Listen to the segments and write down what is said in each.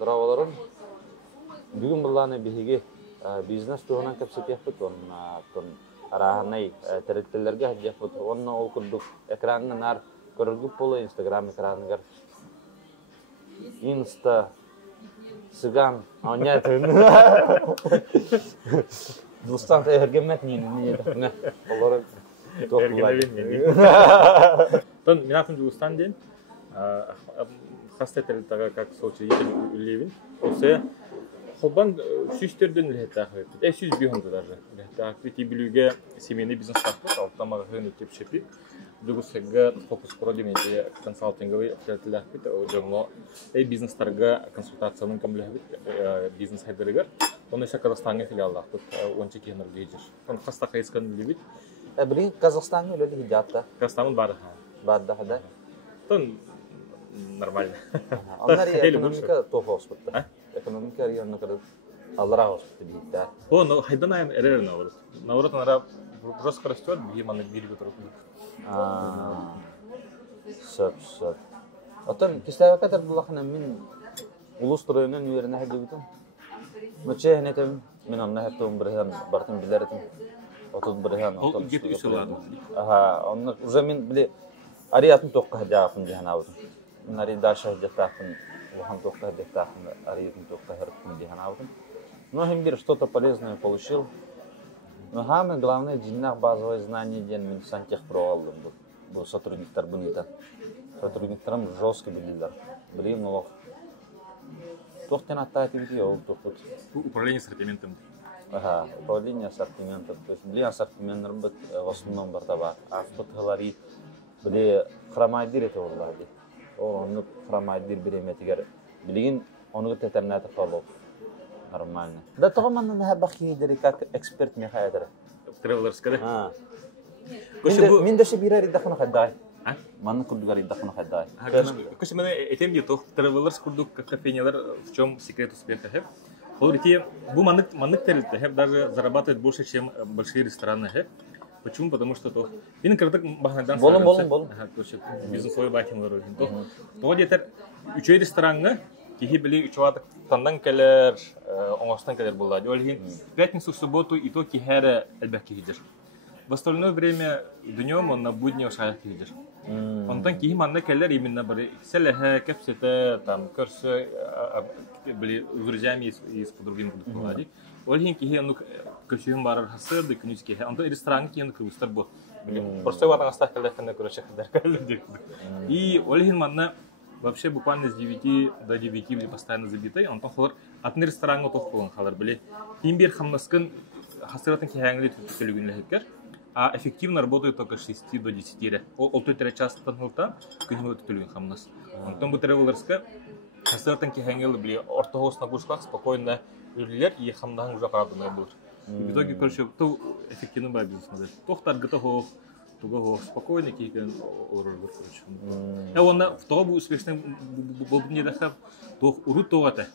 Браволарын бүгін бұланы бігі бизнес туғынан көпсет еппіт, оның арағынай тәріттелерге әдеп бұд. Оның ол күрдік экранын ар көрілгіп болы, Инстаграм экранығыр. Инста, сыган, онятын. Дұстан тәйіргемет нені еді. Олары тоқылайды. Тон, мен атын Дұстан дейін. Хастетелі как соучы етел үлевін. Осы холбан сүстерден лехетті ақырет. Сүз бейхонды даже. Лехетті ақырет білуге семейный бизнес тақпыт, алтамаға ғын өтеп шепіп. Дүгісігі фокус құрылген еде консалтинговый әптелі ақырет. Жоңы бизнестарға консультацияның көмілі бизнес хайдырығыр. Оны еще Казахстанға филиалы ақпыт, ончы кейінір дейдер. Оны қаста қайысқан үлевіт. Білген Казахстанға өледі хиджатта? Казахстанның бары. Барды қадай? Тон нормально. Onlar ekonomika tofu hospital. Ekonomika riyonuna kadar allara hospital bitti. O no haydan ayın erer navrut. Navrut nara burası karıştırıyor bir manlık bir götürüp. Söp. Otan kistaya kadar bulakna min ulus turuyunun yerine hediyetim. Müçe netem min anna heptum birihan bartın bileretim. Otuz birihan. O get üsüladın. Aha, onlar uzamin bile ariyatın tokka hediyetim diye navrum. Nari daşa hediyetim. Лухан только детах, аритм только херпун диханаутом. Но химгир что-то полезное получил. Но самое главное, динах базовое знание ден мен сантех провалдым был сотрудниктар бuniта. Сотрудникторам жестко билдилер. Блин, ну тохтен аттайты бити, ол тохтут. Управление ассортиментом. Ага, управление ассортиментом. То есть блин ассортименттер бит в основном бартаба. Автотгалари блин храмайдир это оллады. Onu framaydir biremetger bilgin onu teternet qalıb нормально. Да тоғы маннан хабахи дери как эксперт me хайдыр. Travelers kada. Ha. Min de şebirari dakhna xaday. Ha? Манны курдугари dakhna xaday. Куш мене этем дето travelers курдук кафенялар в чем секрет успеха хэп. Говорите, бу маннык терилте хэп даже зарабатывает больше, чем большие рестораны хэп. Почему? Потому что то ин кырдык бахнадан болон. Бизнесовый бахин бар. То детер үчөй ресторанга кихи били үчөватык тандан келер, оңостан келер булады. Олгин пятницу, субботу и то кихере элбек кихидер. В остальное время днем он на будни ошаяк кихидер. Он там кихи манна келер именно бары селехе, кепсете, там көрсө били с друзьями и с подругами булады. Олгин кихи ну көчүм барар хасыр да күнүс кихи. Анда ресторан кихи кыргыздар бу. Просто ватан астак келдекне көрөчө кадар. И олгин манна вообще буквально с 9 до 9 были постоянно забиты. Он тохлар атны ресторанга тохлон халар били. Тимбир хамнаскын хасыратын кихәңле түтүлүгүнләһеккер. А эффективно работает только с 6 до 10. Ол төтөрө частан хылта күнү түтүлүгүн хамнас. Онтон бу тревелерска хасыратын кихәңле били ортогос нагрузках спокойно үлелер и хамдаң уже правда булыр. В итоге, короче, то эффективно бар бизнес модель. Тохтар готов туго спокойно кейкен ороргор короче. Онда в того успешный болдун дахап тох урут тогата.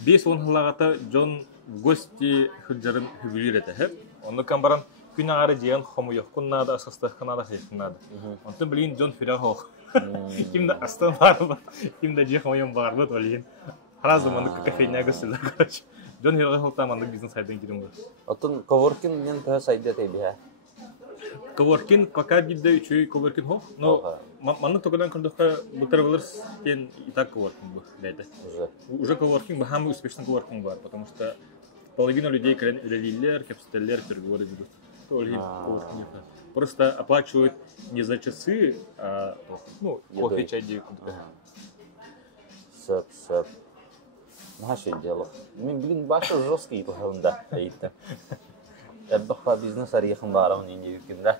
Бес он халагата Джон в гости хыджарым хүбүлүрете хеп. Онда камбаран күн ары жеген хому yok. Куннада асастах канада хейнада. Онда билин Джон фирахох. Кимде астан бар, кимде жехмоем бар бут олин. Разум аны кофейняга сылда короче. Джон фирахох там бизнес хайдан кирим бар. Отун коворкин мен та сайда тебиха. Коворкин пока бидде үчөй коворкин хох, но манны тогдан кырдыкка бу travelers кен и так коворкин бу дайда. Уже коворкин бахам успешный коворкин бар, потому что половина людей кренилер, капстеллер, переговоры ведут. Коворкин. Просто оплачивают не за часы, а ну, кофе, чай, девку. Сэп. Наше дело. Мен билин башы жесткий тохында айтты. Эббахва бизнес арихын барауын енде өкенді.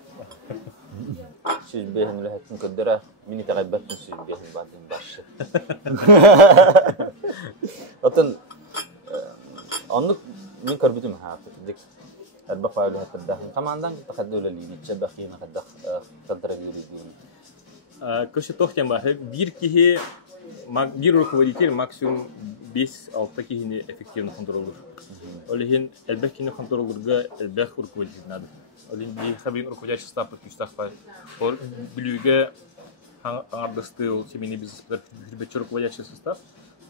Сөз бейхін үләхеттің көддірі, мені тағайбаттың сөз бейхін бардың баршы. Оттын, ондық мен көрбітім хаақытыдық. Эббахва үләхеттірдіғын қамандан тақадды өлелейін, чәбәқиін қаддақ контролюрейін. Көші тоқтен бағы, bir руководитель максимум 5-6 кихини эффективно контролер. Олеген элбекини контролерга элбек руководитель надо. Олеген би хабин руководящий состав подписав файл. Ор билюге аңардастыл семейный бизнес хирбетчи руководящий состав.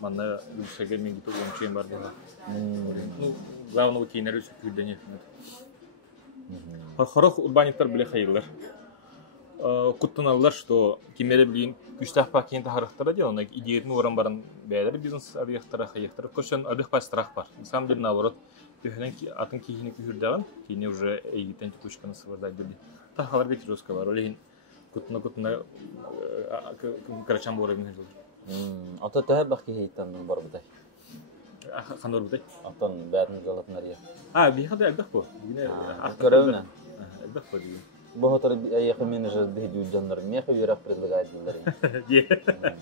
манна юсеге мен гиту ончен бар дела. Ну, главного кейнер үсү күрдене. Хорох урбаниттар биле хайырлар. Куттуналар, что кимере билин күстах пакенте характера дел, но идеятын оран барын бәдер бизнес объекттара хайыктар. Көшөн объект па страх бар. На самом деле наоборот, төһөнен атын кейини күрдәгән, кейини уже эйтен тупушканы сыбырдай билди. Та халарга тирөскә бар. Олеһин кутна карачан бора мен җул. Ата тәһә бахки хейтан бар будай. Хандар будай. Атан бәден галатнар я. Бихада әлбәт бу. Көрәүнә. Әлбәт бу. Бу хатыр аяк менеджер беди уҗаннар мехе ярак предлагает диләр.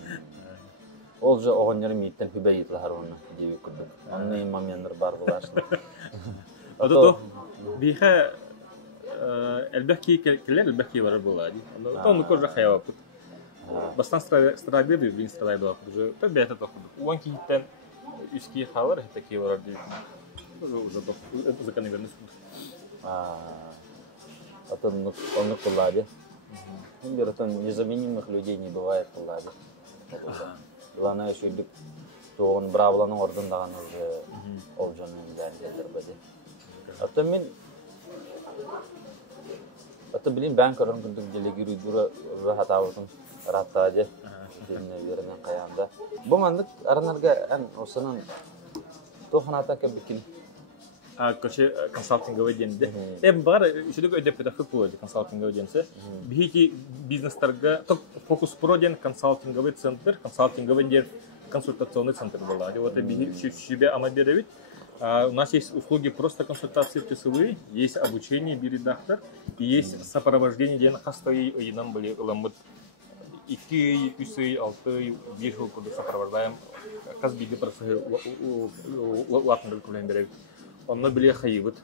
Ол же огоннар миттен хүбәйт ларына дип күрдек. Аны моментнар бар булашлы. Ото биха әлбәт ки келләр әлбәт ки бар була ди. Аны кожа хаяп. Бастан стратегия бин стратегия уже табиәте тохуду. Он киттен үски халар такие бар ди. Уже это закономерность. Это он коллабе. Незаменимых людей не бывает коллабе. Главное еще и он бравланың ордындаган уже обжанын дәрежелер бәде. Ата мен ата билин банкарың күндүк делегири дура хатабытын раттаде. Динне беренен каянда. Бу мандык аранарга ан осынын тоханата кебикин. Көче консалтинговый денде. Бар үшүлүк өдөп кетип болду консалтинговый денсе. Бихи бизнестерге фокус про ден консалтинговый центр, консалтинговый дер консультационный центр была. Вот бихи себе амаберовит. У нас есть услуги просто консультации часовые, есть обучение биредактор, и есть сопровождение ден хастой и нам были ламут ики, үсей, алты, биху, куда сопровождаем. Казбиги просто латный кулемберевит. Онно биле хайыбыт.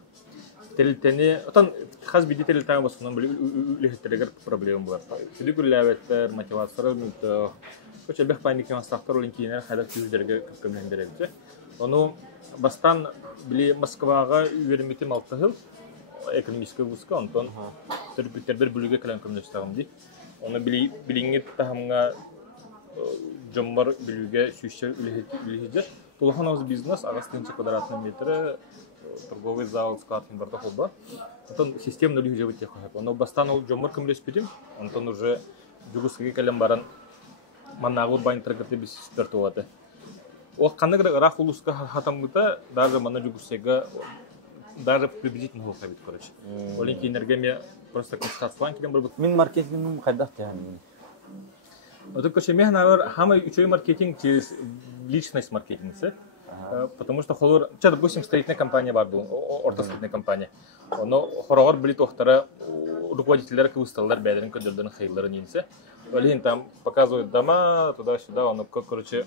Телтене, отан хаз биди телтене басынан биле үлехтерегер проблема бар. Сүлүгүлләветтер, мотивациялар мүнтө. Көчө бек паникин астактар олинкинер хадак жүздерге көмөндөрөбүз. Ону бастан биле Москвага үйрөнмөтүм алтыгыл экономический вузга, онтон төрпүттердер бүлүгө келен көмөстөгүм ди. Ону билиңет тахамга жомбар бүлүгө сүзчө үлехидер. Тулаханабыз бизнес, агастынчы квадратный метрі, торговый зал, складкин барда холба. Онтон системно люди быть тихо. Но бастан ол жомор кымлес пидим. Онтон уже жүгүскеге келем баран манагур байнтыргыты бис спиртуаты. Ол каныгы рах улуска хатамгыта даже мана жүгүскеге даже приблизительно холка бит короче. Оленький энергия просто констатуан кидем бар. Мен маркетингим кайдак тян. Вот это короче мехнавер хама учой маркетинг через личность маркетинга. Потому что холор, допустим, строительная компания бар был, ортостроительная компания. Но хорогор были тохтара руководителя кусталлар бедрен көдөрдөн хейларын нинсе. Олин там показывают дома туда-сюда, он короче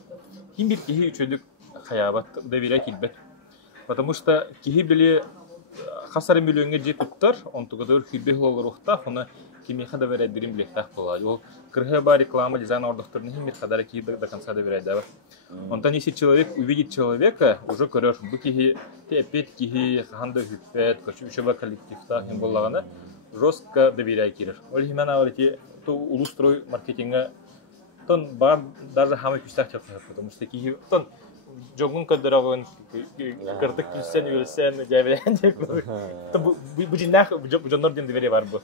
химбир кихи учөдүк хаябат доверять илбет. Потому что кихи били хасары миллионга жетиптер, он тугадыр хибехлол рухта, оны кимиха да верет дирим блехтах болады. Ол крыхеба реклама дизайн ордохторны химир хадара кихи до конца доверять да. Онтан если человек увидит человека, уже көрөш бу кихи опять кихи ханда хүппет, көчүшөбө коллективта хим боллагана жестко доверяй кирер. Ол химена алити то улустрой маркетинга тон бар даже хамы күстах чакырат, потому что кихи тон жогун көдөрөгөн кыртык күссен үлсен жабылан деп. То бу жинах жонор ден доверие бар бу.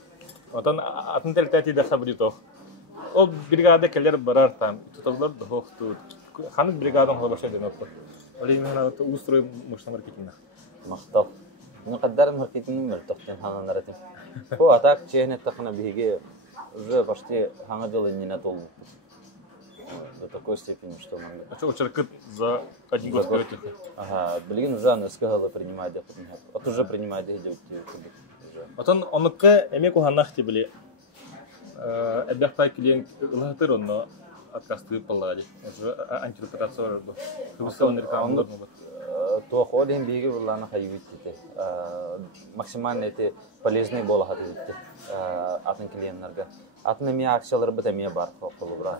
Отан атын телтати да сабри то. Ол бригада келер барар там. Туталдар да хохту. Ханын бригадан холбаша денопты. Олей мена устрой мышна маркетинг. Мактал. Ну каддар маркетинг мертохтен ханан наратим. О атак чехне тахна биге уже почти хангадыл не тол. До такой степени, что мы... А что, человек за один год говорит? Ага, блин, уже она сказала принимать, вот уже принимает идею. Вот он к эмеку ханахти были. Эбяхтай клиент латыр он откасты паллади. Уже антирепутация был. Хусал рекламу. То ходим биги вулана хайвитте. Максимально эти полезные бола хатвитте. Атын клиентлерге. Атнами акциялар битеме бар холубра.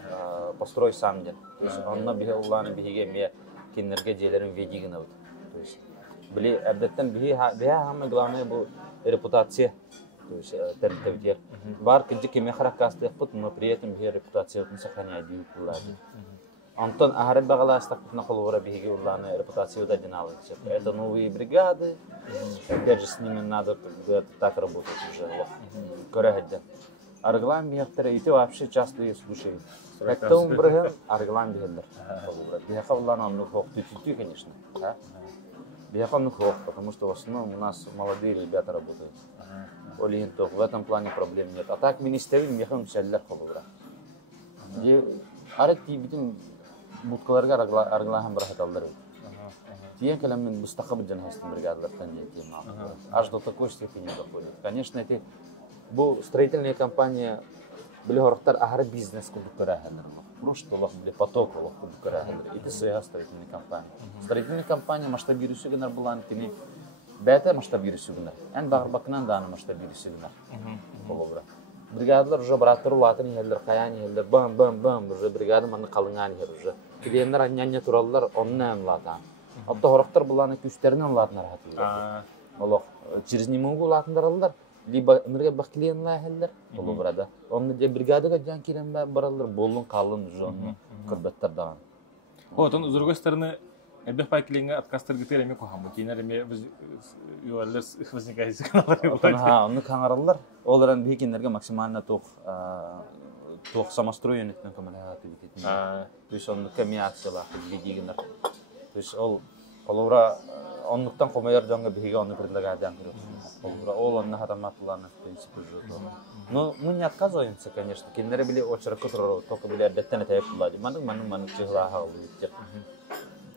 Построй сам ден. То есть онна биги улланы биге ме кинерге желерин ведигин авт. То есть били абдеттен биги хамы главное бу репутация. То есть территория. Бар кинчи кеме харакасты пут, но при этом биги репутацию сохраняет дию кулади. Антон Ахараб Багаластак на Холура Биги Улана репутацию дадинала. Это новые бригады. Опять же, с ними надо так работать уже. Корректно. Арглам Бихтер, и ты вообще часто и слушаешь. Это он бригад, Арглам Бихтер. Бихтер Улана, ну, ты, конечно. Бихтер, ну, потому что в основном у нас молодые ребята работают. В этом плане проблем нет. А так министерство Бихтер Шеллер Холура. Арати битин буткаларга арглахан брахаталдар. Тия каламин мустақаб джанхастин бригадалардан тема. Аж до такой степени доходит. Конечно, эти строительные компании были хорохтар ахар бизнес кубукарахандар. Просто лох были поток лох кубукарахандар. Это своя строительные компании. Строительные компании масштабирующие генер булан тени бета масштабирующие генер. Ан багбакнан дана масштабирующие генер. Холобра. Бригадалар уже братыр латын елдер, каян елдер, бам, уже бригада маны қалыңан ер уже. Кедендер анняння туралылар, оннан латан. Отто хорохтар буланы күштерінен латынар хатылдар. Олох, через немугу латындар алылар, либо нырға бақилен лайхелдер, олу брада. Онны де бригадага жан келен баралылар, болын қалын уже онны кырбаттар даған. Вот, он, с другой стороны, Элбэх пайкилинга откастыр гитер эме кохам. Кейнер эме біз юаллер возникает каналдар. Онны каңаралар. Оларан бекендерге максимально тоқ самостроенетнен камалағаты бекетін. То есть онны камиациялақ бекегендер. То есть ол олура оннықтан қомайар жаңға бекеге онны предлагадян көріп. Олура ол онны хатаматыланы в принципе уже. Но мы не отказываемся, конечно. Кейнер били очеры күтірі, только били әрдеттен әтәйіп бұлады. Маның чығылаға олуыттер.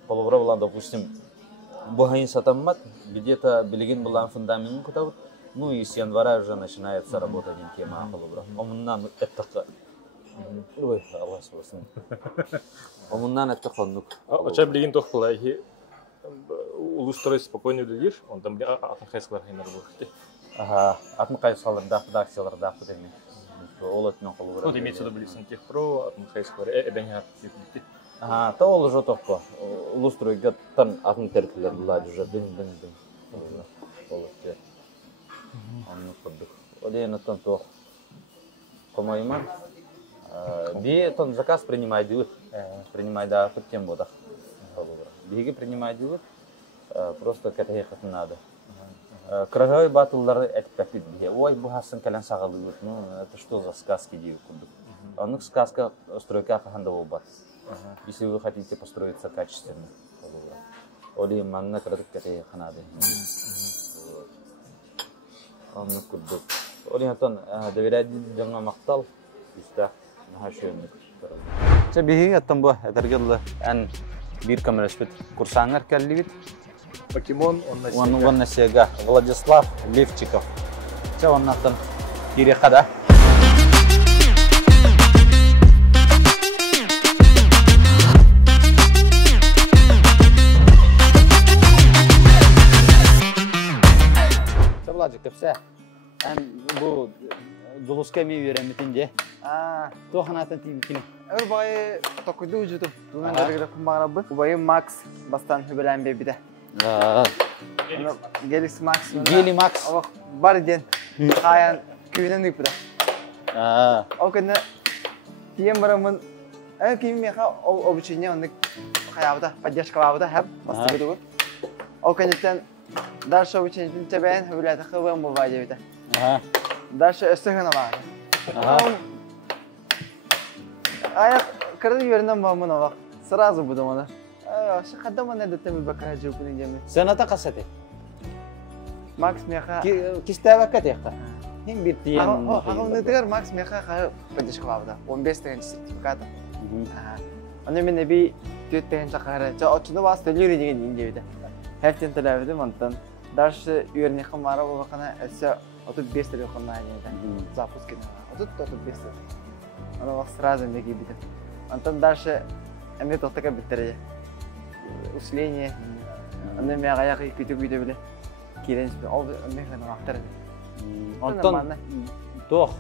Полубра была, допустим, бухайн сатаммат, где-то билигин была фундамент кутавут, ну и с января уже начинается работа тема полубра. Омуннан это ой, Аллах спасын. Омуннан это ханук. Оча билигин тох булай, улустрой спокойно дедиш, он там атын хайсклар хайнар булхти. Ага, атын хайсклар даксалар дакпыдеми. Ол этнен полубра. Вот имеется в виду билигин техпро, атын хайсклар эбенья типти. Ага, то ол уже тоқпа. Улустройға тан атын теркілер бұлады уже дың. Ол өтте. Оны құрдық. Олейін ұттан тоқ. Қомайма. Бе тон заказ принимайды өт. Принимайды ақыт тем бодақ. Беге принимайды өт. Просто кәтәйі қатын ады. Крағай батыллары әтіппәппет бе. Ой, бұғасын кәлін сағалы өт. Ну, это что за сказки дейі құрдық. Оның сказка стройка қағанда ол бат. Если вы хотите построиться качественно, оли манна крадут катей ханады. Он курдук. Оли хатон доверяет jangan мактал, истах нахашённик. Че биги аттан бу этергелле ан бир камера спит курсаңар келлибит. Покемон он на сега Владислав Левчиков. Че он аттан кирекада. Кепсе, bu duluska mi öğrenmetince. Tohanatan tibikini. Örbay tokudu ucudu. Dunan dergide kumbara bu. Ubayı Max bastan hübelen bebide. Gelix Max. Geli Max. Oh, barden. Kayan köyünden yıpıda. O kadar diyem baramın. Kim meka o biçimde onu kayavda, paylaş kayavda hep bastı gidiyor. O kadar Darsha için tabiyen hübelete kıvım bu vacibide. Darsha üstüne var. Ayak kırdı yerinden bağımına bak. Sırası bu da ona. Şu kadar ne de temel bakar cübünün cemi. Sen ata kasete. Max meka. Kiste vakat yakta. Hem bir diyen. Ağam ne der Max meka kayıp paylaş kıvamda. 15 tane sertifikata. Onun bir nebi 4 tane çakarı. Çoğu vasıta lüri diye ince Hepten televizyonda mantan. Darşı üyerini kamera bu bakana etse 35 lira konmaydı. Запуск на. 35 lira. Ona bak сразу ne gibi de. Mantan darşı emet otaka bitirdi. Усиление. Annem ya ayak kütük video bile. Kirenç bir oldu mehmeden aktardı. Anton toh.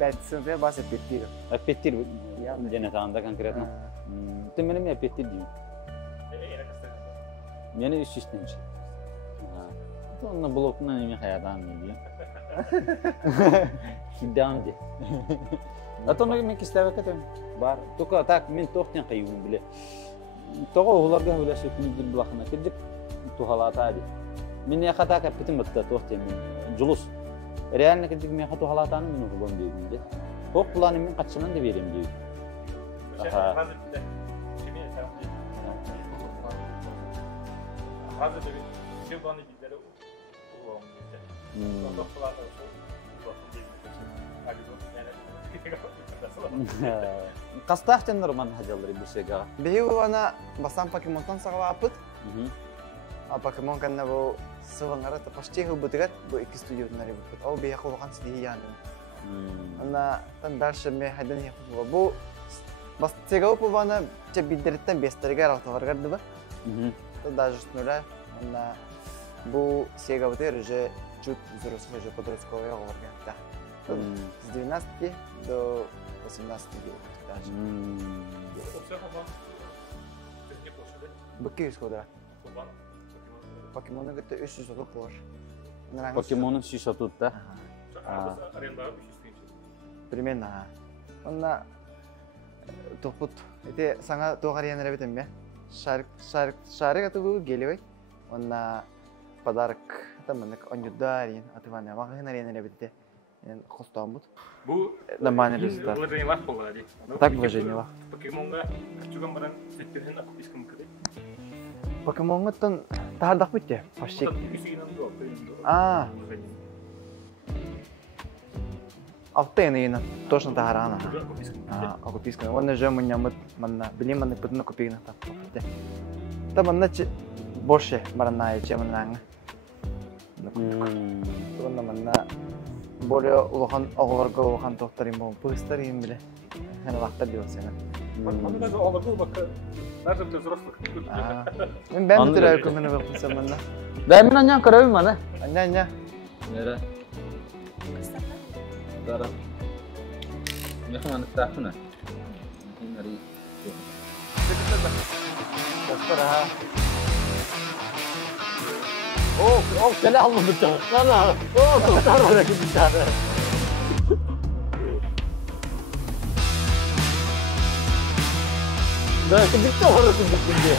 Belki de bahset bitti. Apettir cennet anda konkretno. Temelim apettir diyor. Yeni üst üstünce. Onun blokuna ne hayatım diyor. Devam de. Атоны мен кистәбәк әтем. Бар. Только так мен тоқтен кыйым биле. Тоғы оларга хөләсе күндүр булахына кирдик. Тухалата ди. Мен я хата капитем битта тоқтен мен. Жулус. Реально кирдик мен хата тухалатаны мен угум дейм де. Тоқ планы мен качынан да берем дейм. Аха. Hazır bir şey planı gidelim. Кастахтен норман хажалары бусега. Беу ана басан покемонтан сагава апыт. А покемон канна бу сываңара та почти хубутыгат бу iki студиотнары бут. Ал бия кулган сиди яны. Ана тан дальше ме хайдан япу бу бас сега бу бана че биддерттен бестерге ратоваргар дыба. Даже нуля ана бу сега бутер же чуть взрослый же подростковый говорят. Да. С 12 до 18 лет даже. Баки исхода. Покемоны где-то 300 долларов. Покемоны 600 тут, да? Примерно. Она топут. Это санга догариан ребятам я. Шарик это гелевый. Она подарок. Это манек онюдарин. Атываны. Вагын ариан ребятам. Хостамбут. Bu Нормальный результат. Вложение вах погоди. Так вложение вах. Покемонга чугам баран сеттен акып искем кыды. Покемонга тон тардак битте. Почти. Кисигинен до. А. Автоны точно тагарана. А, куписка. Он же меня манна, били манна пытна купина та. Та манна больше барана, чем манна. Он манна более улахан огларга улахан тоқтарим бо пыстарим биле. Хана вакытта диосена. Он даже огларга бака. Даже для взрослых. Мен бен битирай көмөнө бакса манна. Да мен анян көрөбүм мана. Аня. Нера. Дара. Мехман тафна. Нари. Достара. О, кале алып битә. Кана. О, тотар битә. Да, кидикте орысы битте.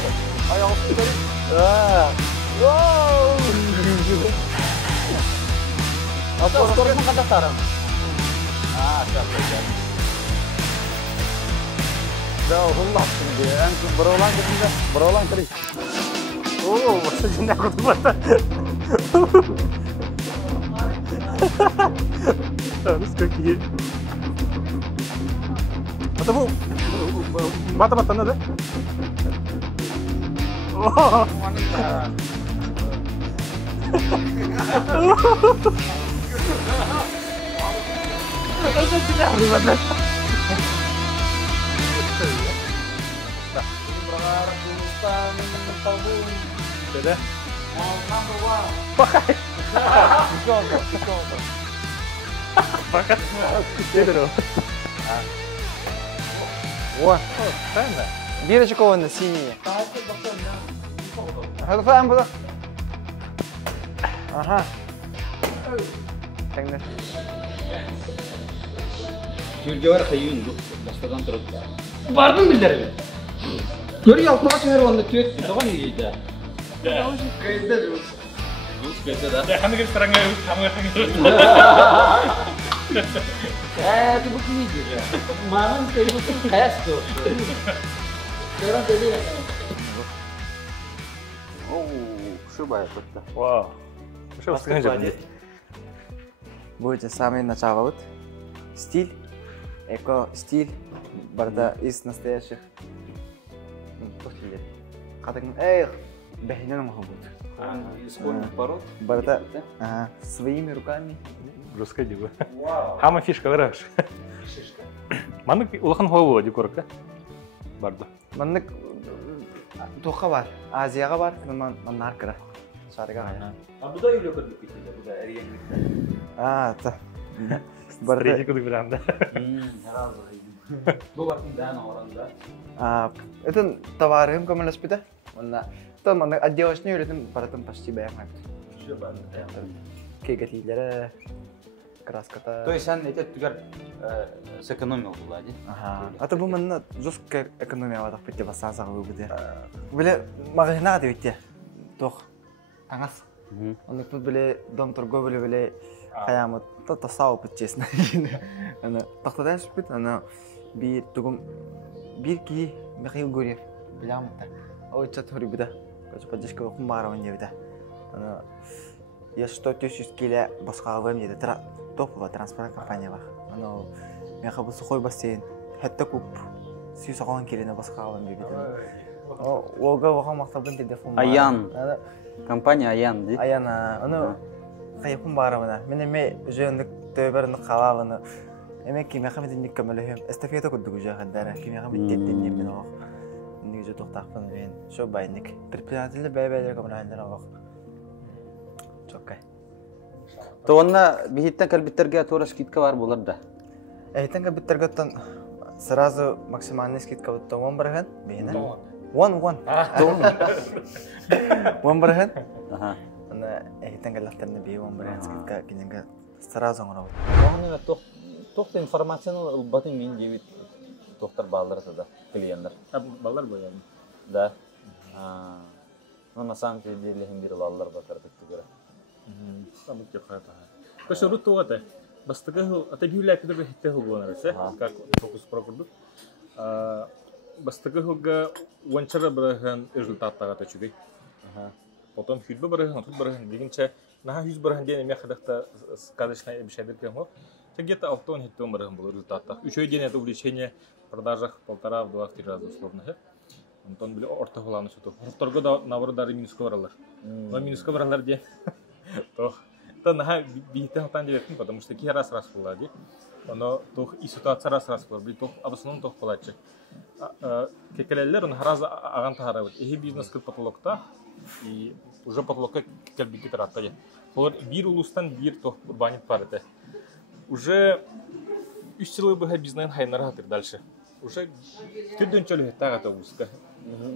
Аяк тутай. Воу! Apa skornya kata sekarang? Siapa? Dah, hullah dia. Berulang terus. Oh, maksudnya aku tuh mata. Harus kaki. Atau mata nada? Oh, mantap. Itu tidak ribet. Sudah. Pakai. Pakai. Itu. Wah, keren. Бирочка вон синяя. Hadi falan burada. Aha. Tekne. Türkiye var kayın bu. Baştadan durup. Vardın bildirim. Görüyor altına çeker onu tüyet. Tamam iyiydi. Kayıtta diyor. Kayıtta da. Ya hangi serangga hangi Itu begini ya. Malam kayak itu kayak tuh. Sekarang jadi. Oh, шибает это. Вау. Что скажешь? Будет самый начало вот. Стиль. Эко-стиль. Барда из настоящих. Кадагын бәйнен махабут. Использовать пород. Барда своими руками. Русская дива. Хама фишка выраж. Шишка. Маны улахан хаву декорка. Барда. Маннык тоққа бар. Азияға бар. Ман наркыра. Шарыға. Bu da öyle kadar bitti. Bu da eriyen. Та. Среди кудык бранда. Bu bakın daha oranda. Это товарым камалас бита. Манна. Та маннык отделочный өлетім баратын почти бәяңайбыт. Кейгатилері. краската. То есть сен этет түгер сэкономил була, ди? Ага. Аты бұл мұнна жестко экономия вадақ бітте бассан сағы өбіде. Біле мағажына ғады өтте. Тоқ таңас. Онық бұл біле дом тұрго біле қаямы тасау бітчесін. Тақтадан шүппет, bir tugum bir ki Mikhail Guryev bilen mi ta? O çat hori bida. Kaç поддержка хумара он девда. Она я что тёщис киле басқа вем деди. Топовая транспортная компания бар. Она мен хабы сухой бассейн. Хәтта күп сүй саган килене басқа вем деди. Ога вахан мактабын деди хумара. Аян. Компания Аян ди. Аян. Аны кай хумара мына. Мен ме жөндүк төбөрүн калабыны. Emek kimi xamet indik kamalahım. Estafiyata kuddu güzel haddara. Kimi xamet dedin yemin oğuk. İndik güzel tohtaqpın ben. Şu bayındik. Предпринимательді бәй-бәйлер көмірайындар оғық. Çok kay. Тоғынна бейттен кәлбеттерге тура скидка бар болар да? Әйттен кәлбеттерге оттан сразу максимальный скидка оттан 10 барған. Бейіне? 10. Он барған. Әйттен кәлбеттеріне бей 10 барған скидка кененге сразу оңырау. Оғын тоқты информацияны ұлбатын мен дебет тоқтар балдар да, клиенттер. Балдар бұл яғын? Да. На самом деле хем бир балдар батар бітті көрі. Самык деп қайта. Көші ұрыт тоғаты. Бастығы ғыл, ата бүйілі әпідіргі хетті ғыл болған әресі, как фокус прокурдық. Бастығы ғылға уанчара бірігін результаттаға төчігі. Потом хүлбі бірігін, отут бірігін дегенше, наға хүз бірігін дейін еме қадақта сказочная обещайдыр кем ғыл. Где-то автон хиттон барыгын был результатах. Еще день это увлечение в продажах 1,5-2-3 раза условно. Антон были орта главное что-то. Второй год наоборот даже минус ковралар. Но минус ковралар где? То на бихте там делать, потому что такие раз влади. Но то и ситуация раз влади. То в основном то плаче. Кекелелер он раз аганта харавит. И бизнес как потолок-то и уже потолок как бикетрата. Вот бир улустан бир то банит парите. Уже 3 жылы быха бизнес хайнара хатыр дальше. Уже түрдөн чөлө тагата узка.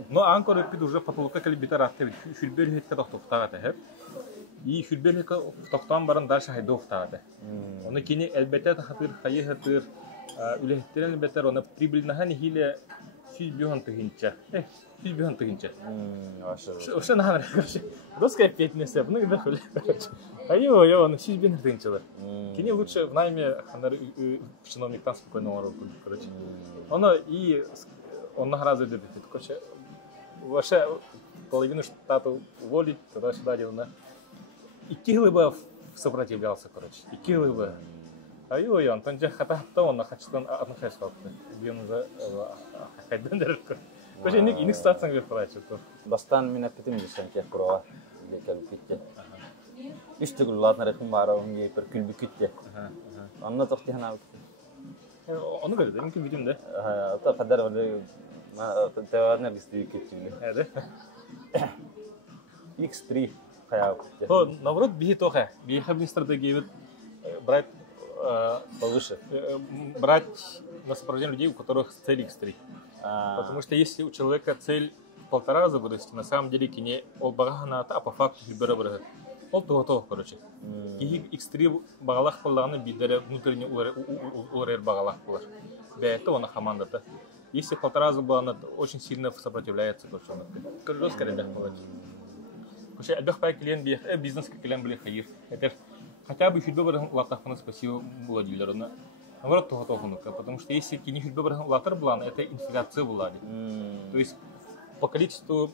Но анкор өпүд уже потолокка келип битар атты. Хүлбөр хетке токтогата хеп. И хүлбөр хетке токтан баран дальше хайда октагата. Оны кини элбетте хатыр хайы хатыр үлехтерен бетер оны прибыльна хани хиле 100 миллион тыгынча. 100 миллион тыгынча. Ошо нахана короче. Доска петнесе, ну да хули. Айо, он 100 миллион тыгынчалар. Кини лучше в найме хандар чиновниктан спокойно ору, короче. Оно и он награзы любит. Короче, вообще половину штата уволить, туда-сюда дело. И килыбов сопротивлялся, короче. И килыбов. Айо, Антон же хата-хата он нахачтан отношался. Где он уже хайдендер. Короче, иник стациян говорит, короче. Бастан мен аппетим десен кек курова. Лекел питте. Üstü kullatna rekim var onge bir külbü kütte. Anna tohti hana. Onu gördüm mümkün videomda. Ta kadar var. Tevarna bisti kütte. Evet. X3 kaya. То, наоборот, бихи тоха. Бихи бы стратегию брать повыше. Брать на сопровождение людей, у которых цель X3. Потому что если у человека цель 1,5 раза вырасти, на самом деле кине олбагана, а по факту хибера. Ол того, короче. Кихи X3 багалах поллаганы бидере внутренне урер багалах полар. Это она команда-то. Если 1,5 раза была, она очень сильно сопротивляется, короче. Короче, скорее бях полать. Короче, отдых пай клиент бех, бизнес клиент были хаир. Это хотя бы худо баран латахпана спасибо владельцу. Наоборот, того, потому что если не худо баран латар блан, это инфляция влади. То есть по количеству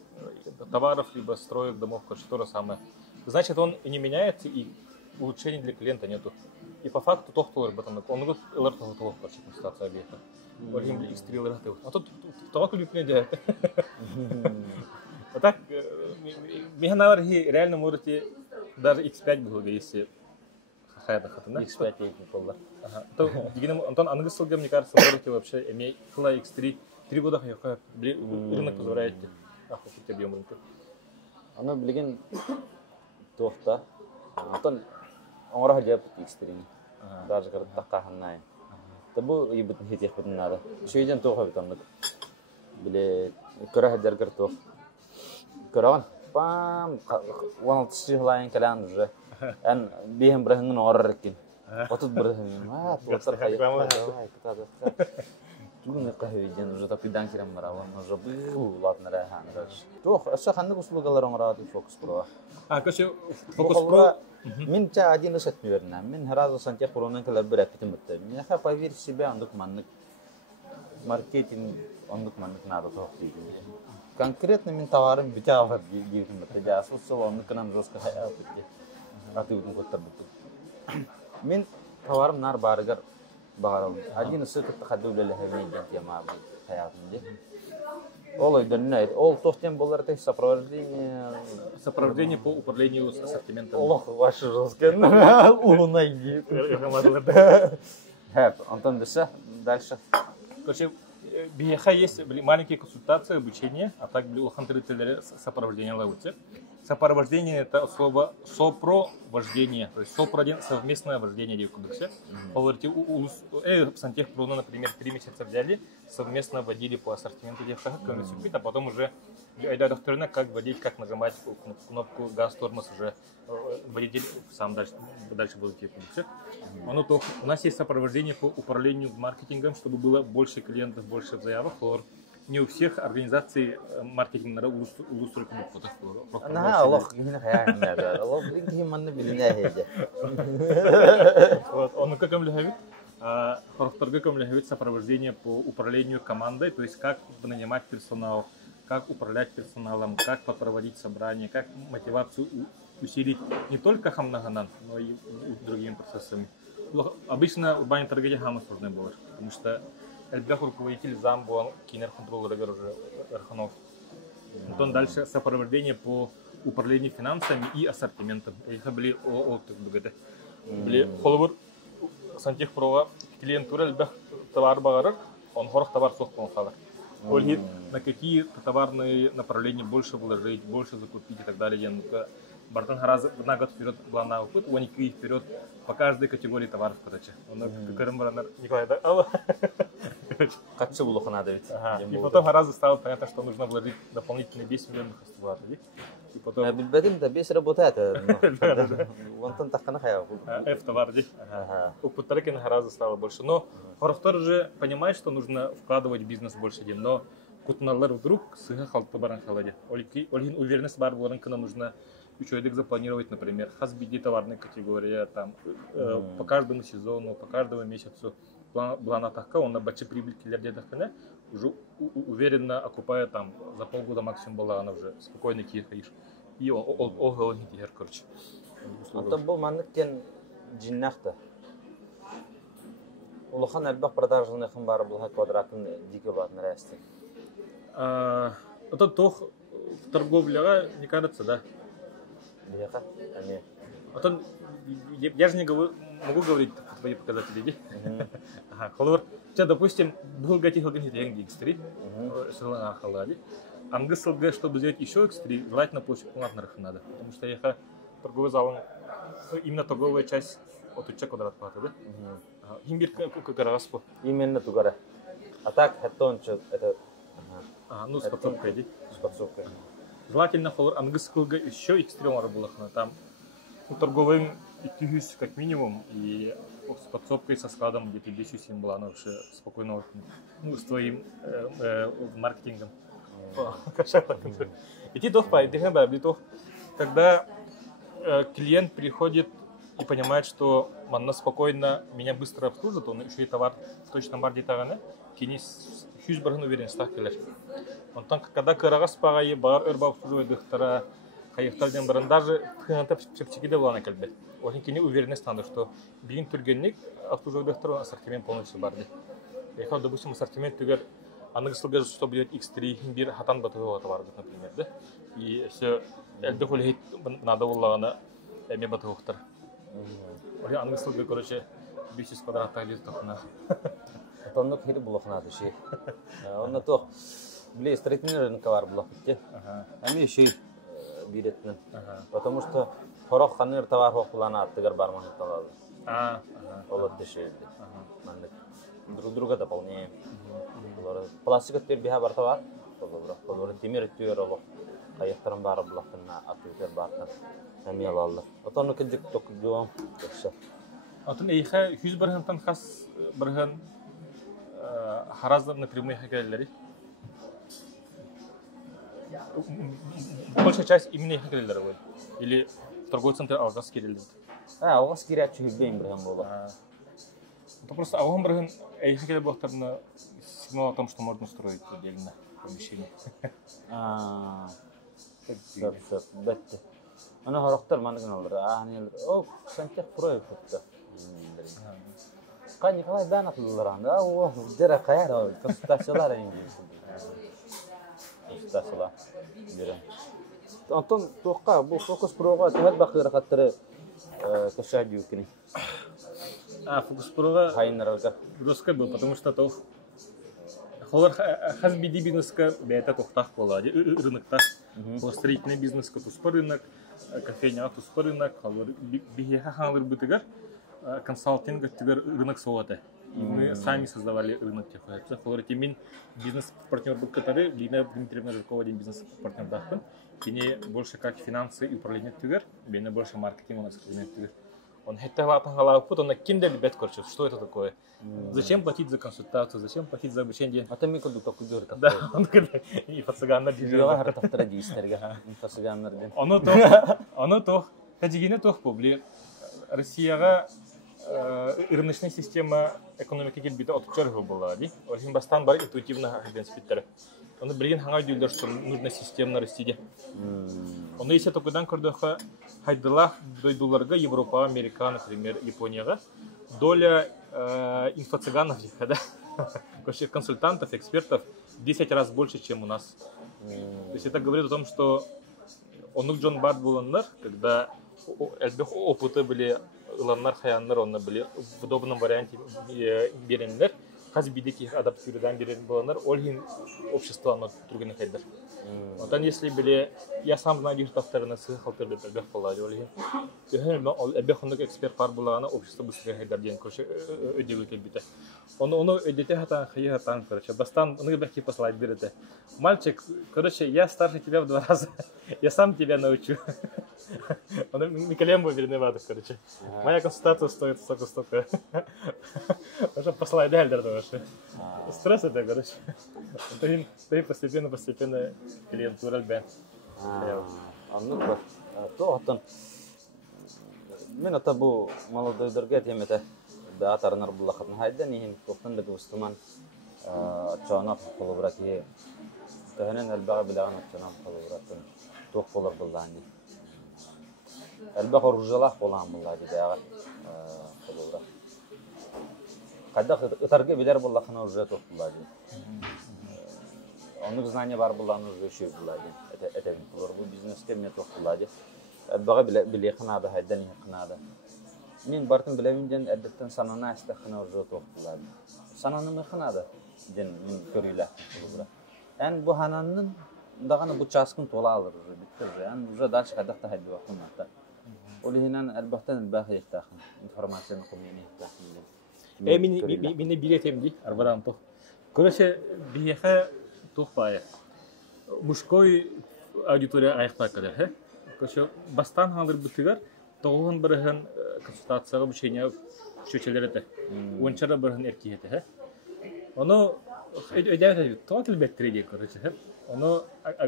товаров либо строек, домов, короче, то же самое. Значит, он не меняется, и улучшений для клиента нету. И по факту то, кто работает, он говорит, лартовый короче, констатация объекта. Варим для X3 лартовый. А тут того клиент не делает. Вот так, механавры реально можете даже X5 было, если хайда хатана. X5 есть полла. То, Антон Ангельсовгам, мне кажется, можете вообще иметь X3 3 года хайка, рынок позволяет охотить объем рынка. Оно, блин, тофта. Антон, он рахадия X3. Даже когда такая ханная. Табу и быть не хоть не надо. Что идем тоха битон. Блин, корахадия гартов. Коран, пам, вон тщи лайн калян уже. Ан бием брахнен оррекин. Отут бұрдым, туақтар қайықта, давай, кітады. Түгін қағывейден, уже тапидан керем барабын, уже бұл ұлатын рәйхан рәш. Жоқ, әсі қанды ұсылығалар оңырады фокус Pro. Короче, Focus Pro. Мен ча один iš atmirna, мен разу сантех Pro-нан калар бір әпітім өтті. Мен аха поверь себе, ондық маннық маркетинг, ондық маннық надо тоқ дейді. Конкретно мен товарым бүте алып дейдім өтті. Жасыл сол ондық кінам жосқа қая өтті. Аты өтін көттір бүтті. Мен товарым нар барығар бағаралым. Один isi күтті қады өлелі әмейден тема хаятымды. Ол ойдың не айтты? Ол тоқтен боларда сопровождение... Сопровождение по управлению с ассортиментом. Олох, ваши жесткін. Уынай дейді. Антон десе, дальше. Короче, бияха есть маленькие консультации, обучение, а так улхантритель сопровождение лавуте. Сопровождение это слово сопровождение, то есть сопроводен совместное вождение девкудексе. Говорите, в Сантех Pro, например, 3 месяца взяли, совместно водили по ассортименту девка, а потом уже докторина, как водить, как нажимать кнопку газ, тормоз, уже водитель сам дальше будет девкудексе. У нас есть сопровождение по управлению маркетингом, чтобы было больше клиентов, больше заявок. Не у всех организаций маркетинг надо улустроить кнопку. Nah, Allah gini kayak ada. Allah beri gimana bilnya aja. Вот, он как лягает, сопровождение по управлению командой, то есть как нанимать персонал, как управлять персоналом, как проводить собрания, как мотивацию усилить не только хамнаганан, но и другими процессами. Обычно в бане торговли хамы сложно было, потому что эльбях руководитель зам был кинер контроллер уже Арханов. Потом дальше сопровождение по управлению финансами и ассортиментом. Их были были холовур Сантех Pro клиентура эльбях товар багарар, он хорох товар сохтон хавар. Ольгит на какие товарные направления больше вложить, больше закупить и так далее. Бартан Хараз на год вперед главный опыт, он и вперед по каждой категории товаров, короче. Он Николай, да? Как все было надо ведь. И потом Харазу стало понятно, что нужно вложить дополнительные 10 миллионов астуат. И потом... Бедим да без работает. Вон там так на хая. F-товар, у Путаркина Харазу стало больше. Но Хорохтор же понимает, что нужно вкладывать в бизнес больше денег. Но Кутналар вдруг сыха халты баран халаде. Ольгин уверенность бар баранкана нужно человек запланировать, например, хазбиди товарная категория, там, по каждому сезону, по каждому месяцу. Плана такая, он на большой прибыль киллердедахкана уже уверенно окупает там за полгода максимум была она уже спокойно киехаиш. И ол галони тигер, короче. Это был маннектен джиннахта. Улахан эльбах продажный хамбар был квадратный дикобат на расте. Это тох торговля, не кажется, да? Бияха? Ами. Я же не могу говорить твои показатели, да? Холор, допустим, был готов организовать X3, селена халади. Ангасалга, чтобы сделать еще X3, желательно площадь платных надо, потому что я торговый зал, именно торговая часть от уча квадрат плата, да? Имбирка кукараспо. Именно тугара. А так, это... Ну, с подсобкой, да? С подсобкой. Желательно холор ангасалга еще X3 было, там торговым итюс как минимум, и с подсобкой, со складом где-то 10 была, она вообще спокойно, ну, с твоим маркетингом. Идти то в когда клиент приходит и понимает, что манна спокойно меня быстро обслужит, он еще и товар в точном барде таганы, кинес хюз барган уверен стахкелер. Он там, когда карагас пагайы бар өрба обслуживает дыхтара, кайыктардан баран даже тхынатап чепчикиде булана келбет. Очень кини уверенность надо, что бин тургенник обслуживает дыхтара ассортимент полностью барде. Я хочу, допустим, ассортимент тугер анагсылга, что будет X3 бир хатан батыгы товар, например, да? И все эльбе хулихит надо буллагана эме батыгыктар. Ори анагсылга, короче, 500 квадраттагы лез тохна. Тоннук хири булах надо ши. Он то близ строительный рынок бар булах битте. Ами ши биретнен. Потому что хорох ханыр товар хокулана аттыгар барман талады. Олат дешевле. Друг друга дополняем. Пластик оттер биха бар товар. Олар темир түйер олох. Кайыктарым бары булахтана аттыгар бартан. Ами алалар. Отону кыжык ток жуам. Атын эйхе 100 бархантан хас бархан хараздар напрямую хакеллери. Большая часть именно хакеллери вот. Или торговый центр алгас келелди. Алгас кирячу хилбейм бархан бола. Это просто авон бархан эйхе келе бохтарна сигнал о том, что можно строить отдельно помещение. Все, бетте. Аны хорохтар маныкын алыр. Анелер. О, сантек проект футта. Кан Николай Данатлылар анда. О, жера каяр. Консультациялар инде. Консультациялар. Жера. Антон тоққа бұл фокус проға тәһәр бақыр хаттары кошадю кини. Фокус прога Хайнарга. Роска был, потому что то холор хазбиди бизнеска бета тохтах болады. Рынокта. Строительный бизнес туспа рынок, кофейня туспа рынок, холор бихеха ханлар бытыгар консалтинг тигар рынок соата. И мы сами создавали рынок тех. Холор тимин бизнес-партнер был который Лина Дмитриевна Жиркова один бизнес-партнер дахпын. Кини больше как финансы и управление тигар, бена больше маркетинг у нас тигар. Он хеттахлатан халаупут, он киндали бет корчит. Что это такое? Зачем платить за консультацию? Зачем платить за обучение? А там мы куда только дёр так. Да, он когда и фасаганнар Дилова хартафтара дистерга. Фасаганнар ден. Оно то. Тадигине то побли. Россияга рыночная система экономики келбиде отчерга была, ди. Олхин бастан бар интуитивно хаден спиттер. Он билген ханга дилдер, что нужна системно растиде. Он если то кудан кордоха хайдалах дойдуларга Европа, Америка, например, Японияга доля инфо-цыганов, да, консультантов, экспертов 10 раз больше, чем у нас. То есть это говорит о том, что онук Джон Барт буланнар, когда опыты были ланнар хаяннар, он были в удобном варианте береннер, хазбидеки адаптированный берен буланнар, ольгин общество оно другие хайдар. Вот они если были, я сам знаю, что авторы слыхал перед этим поладили, ольгин. Объехал эксперт пар была, она общество быстрее хайдар день, короче, делают эльбита. Он эдите хатан хая хатан, короче, бастан, он их послать берете. Мальчик, короче, я старше тебя в 2 раза, я сам тебя научу. Он Миколембо виноват, короче. Моя консультация стоит столько. Можно послать дальше, вообще. Стресс это, короче. Ты постепенно клиентура бен. Аннук то хатан. Мен ата бу молодойдорга темете баатарнар буллахатны хайдан ин тоқтан да густуман чана колобраки тәһәнен әлбәгә билаган чана колобратын тоқ болар булланы. Әлбәгә ружалах булган булла диде ага колобра. Кайда итарга билер буллахны уже тоқ буллады. Onun знания бар булланы уже шүр буллады. Это бу бизнеске мен тоқ буллады. Әлбәгә биле ханада хайдан ханада. Мен бартын билеминден әдеттен санана астахына уже тоқ буллады. Сананы мы ханада ден мен көрүлә булура. Ан бу хананын даганы бу часкын тола алыр уже биттер. Ан уже дальше кадакта хайды вакытта. Олихинан әлбәттән бәхи яктахын информацияны кумени яктахын. Мен билетем ди арбадан тоқ. Короче, биеха тоқ бая. Мужской аудитория аяқта кадер, Короче, бастан ханлар битигар тоғын бірігін консультацияға обучение шөчелер ончара бірігін еркейеті. Оны өйдәуді тоға тілбеттірі де, короче. Оны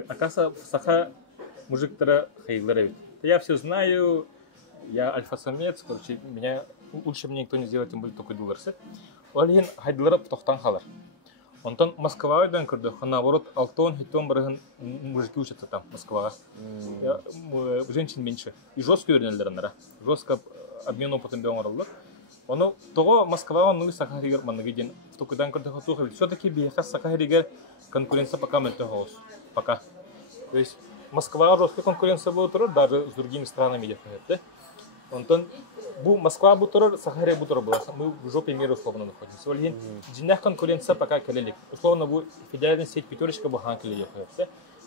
акаса саха мужиктара хайылар әбет. Я все знаю, я альфа-самец, короче, лучше мне никто не сделает, тем более только дуларсы. Олеген хайдылары тоқтан қалар. Онтон Москва өйден көрді, наоборот, алтон, хитон бірігін мужики учатся там, Москваға. Женщин меньше. И жестко өрнелдер анара. Жестко обмен опытом бең оралдыр. Оны тоғы Москваға нұғы сақаригер манығы ден. В токыдан көрді қотуғы. Все-таки бейхас сақаригер конкуренция пока мөлті ғауыз. Пока. То есть Москваға жестко конкуренция бұл тұрыр, даже с другими странами деп. Онтон Москва бұл тұрыр, Сахария бұл тұрыр бұлақ. Мы в жопе мира условно находимся. Олген, жинах конкуренция пока келелік. Условно бұл федеральная сеть пятерочка бұл хан келелік.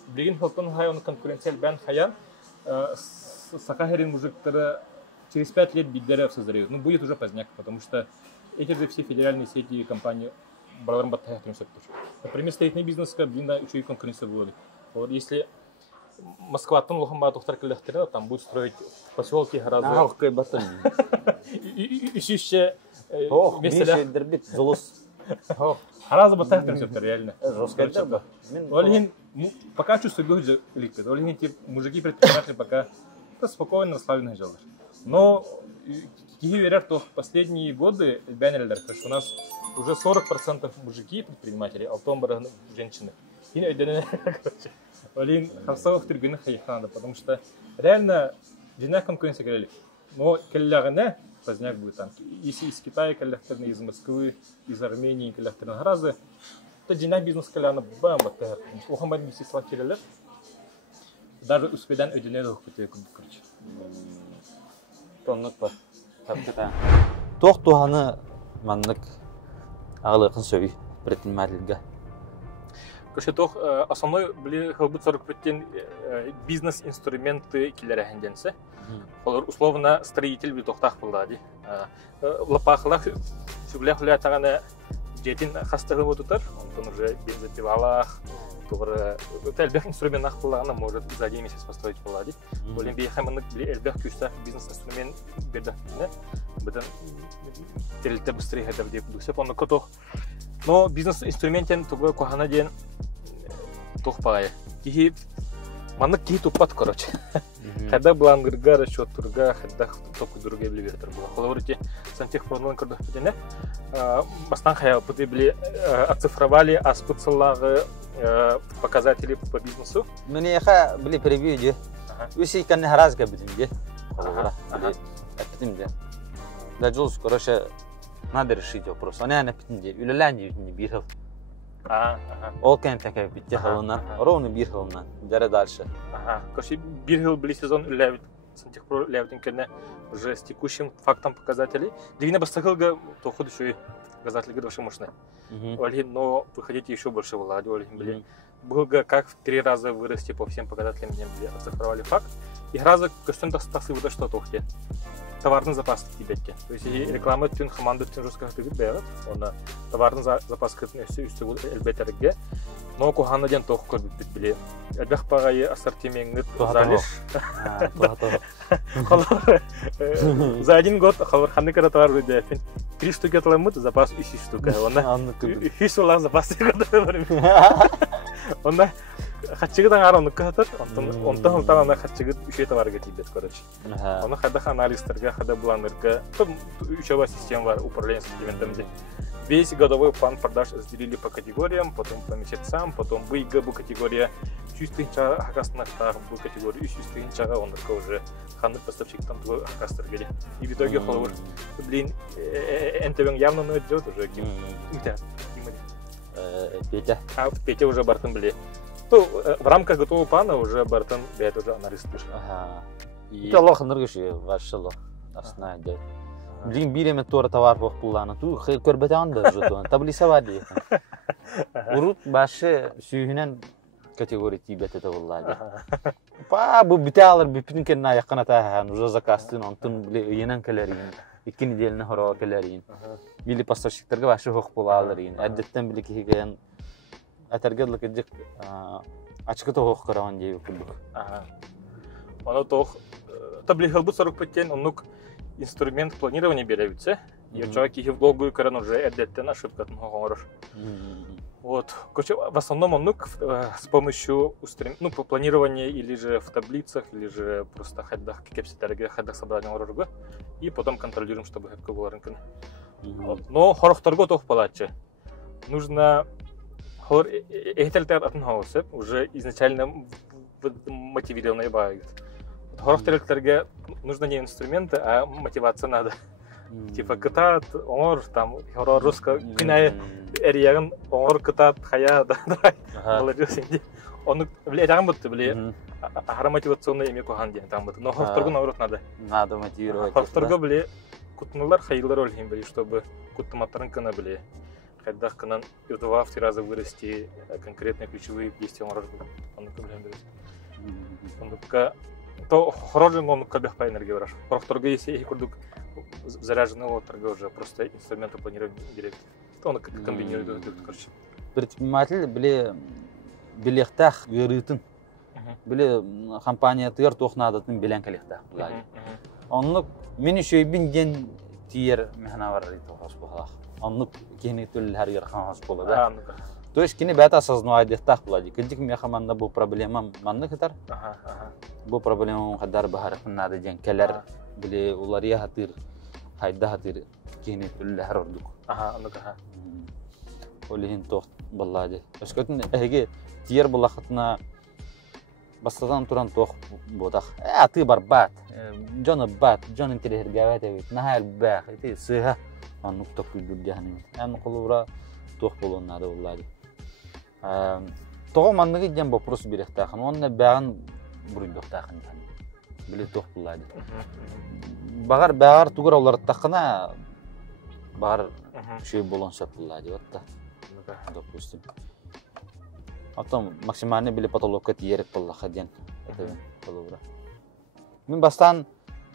Білген хылтын хай оны конкуренция бән хаян Сахарин мужиктары через 5 лет биддері создают. Ну, будет уже поздняк, потому что эти же все федеральные сети и компании баларым баттаяқ тұрмысып тұр. Например, строительный бизнес длинная еще и конкуренция будет. Вот если Москваттан лохомба тухтар келехтере, там будет строить поселки гораздо. Нахуй батон. Ищущие Месяля дербит зулус. Гораздо батахтен септер, реально. Жесткая да. Олегин пока чувствую гуджа ликвид. Олегин тип мужики предприниматели пока спокойно расслабленные живут. Но какие верят, что в последние годы беннерлер, что у нас уже 40% мужики предприниматели, а потом женщины. И короче. Олин хавсов тригунах надо, потому что реально денег конкуренция говорили. Но келлягане поздняк будет там. Если из Китая келлягтерны, из Москвы, из Армении келлягтерны гораздо, то денег бизнес келляна бамба тер. Ухамбад биси слакирелер. Даже успедан ödünleri hukukte короче. Тоннук бар. Тапката. Тох туханы маннык агылыкын сөй предпринимательге. Короче, тох основной были халбут 45 бизнес-инструменты киллера хенденсе. Олар условно строитель би тохтах булады. Лапахлах сүглехле таганы жетин хастыгы бутутар. Он уже бензопилалах, тоже элбех инструментах булагына может за 1 месяц построить булады. Олен би хамынык били элбех күстә бизнес-инструмент берде. Бутан телте быстрее хәдәп дип дусеп он котох. Но бизнес-инструментен тугы кохана ден тухпая. Кихи маннык кихи тупат, короче. Хәдә блангырга расчет турга, хәдә току друге билетер була. Холорите сантехпродон кырдык битене. Бастан хая пути били оцифровали аспыцлагы показатели по бизнесу. Мне яха били превью де. Үси кан харазга битинге. Холора. Битинге. Да жолс, короче, надо решить вопрос. Она на битинге. Үлеләнди битинге бирхил. Ол кен такая битте халынан. Ровно бирхилнан. Дәре дальше. Короче, бирхил были сезон үләвит. Сантехпро лявтин кенне уже с текущим фактом показателей. Двина бастахилга то ход еще и показатели годовшие мощные. Но вы хотите еще больше влади. Было как в 3 раза вырасти по всем показателям, где оцифровали факт. И раза костюм достался выдать что-то ухте. Товарный запас тибетке. То есть реклама тюн команды тюн жестких тюн берет. Он товарный запас кытный все үстігіл элбетерге. Но куханна ден тоқ көрбіп бітбіле. Әлбәқ бағайы ассортиментіңді залиш. За 1 год ханы кара товар өйді. 3 штуки аталамыд, запас 3 штука. 3 олақ запас онда хатчыгыдан аронук катыр, онтан ана хатчыгыт 3 товарға тибет, короче. Оны хадах анализтерге, хада бланерге, 3 система бар, управление сегментами. Весь годовой план продаж разделили по категориям, потом по месяцам, потом бу категория чистынча хакастына бу категория чистынчага онырка уже ханны поставщиктан твой хакастыргели. И в итоге холовыр, блин, энтевен явно найдет уже ким. Петя. А Петя уже бартын били. То в рамках готового плана уже бартын бет уже анализ пишет. И Аллах ныргыши вашыло. Асна дед. Блин, биреме тора товар бохпулланы. Ту көрбетан да жутон. Таблица бар ди. Урут башы сүйүнен категория тибет это валлади. Па бу биталар бүтүн кенна якына тахан уже заказтын онтун биле енен келерин. 2 неделне хоро келерин. Били поставщиктерге башы хок булаларын. Әдеттен биле киген атаргыдлык дик ачкыта хок караган дей күлдүк. Оно тох таблихал бу 45 онук инструмент планирования берется. И человек их в долгую каран уже әдеттен ошибка хоңорор. Вот, короче, в основном он с помощью планирования или же в таблицах, или же просто ходах кепситерге, ходах собрания орорга, и потом контролируем, чтобы это было рынком. Но хорохторго тох палаче. Нужно уже изначально мотивированные бают. Хорохторге нужно не инструменты, а мотивация надо. Типа кытат, оңор там русско киная эрияган оңор кытат хая да молодец инди. Он влияет будто бли мотивационное имя кохан ден там будто. Но хорохторгу наоборот надо. Надо мотивировать. Хорохторгу бли кутнулар хаилар роль бли, чтобы кутматрын кана бли. Когда канан в 2 раза вырасти конкретные ключевые действия он рождал. Он только то хороший он кабех по энергии враж. Хорохторгу если их курдук заряженного торга уже просто инструменты планирования директ. То он комбинирует, короче. Предприниматель билехтах верытын Биле компания тыгар тохнадатын билен калехта булай. Онлук мени шөйбин ген тиер мехна бар ритос була. Онлук кени төл һәр ер ханас була да. То есть кини бата осознавать дехтах булай. Кидик мехаманда бу проблема манны хатар. Бу проблема хадар бахар надо ген келер биле улар я хатыр хайда хатыр кени төл һәр ордук. Олин тох булады. Эскөтүн эге тиер булахатна бастадан туран тох бодах. Ты барбат. Жона бат, жон интерес гават эбит. Нахал бах. Ти сыха. Анук тох бүддәһәне. Ан кулура тох болоннады булады. Того манныгы ден вопрос бирехтахан. Онна баган буруйдохтахан. Биле тох булады. Багар тугар олар тахана бар шөй болонса булады. Отта. Допустим. Атом максимальный били потолокка тиерек боллаха ден. Это полура. Мен бастан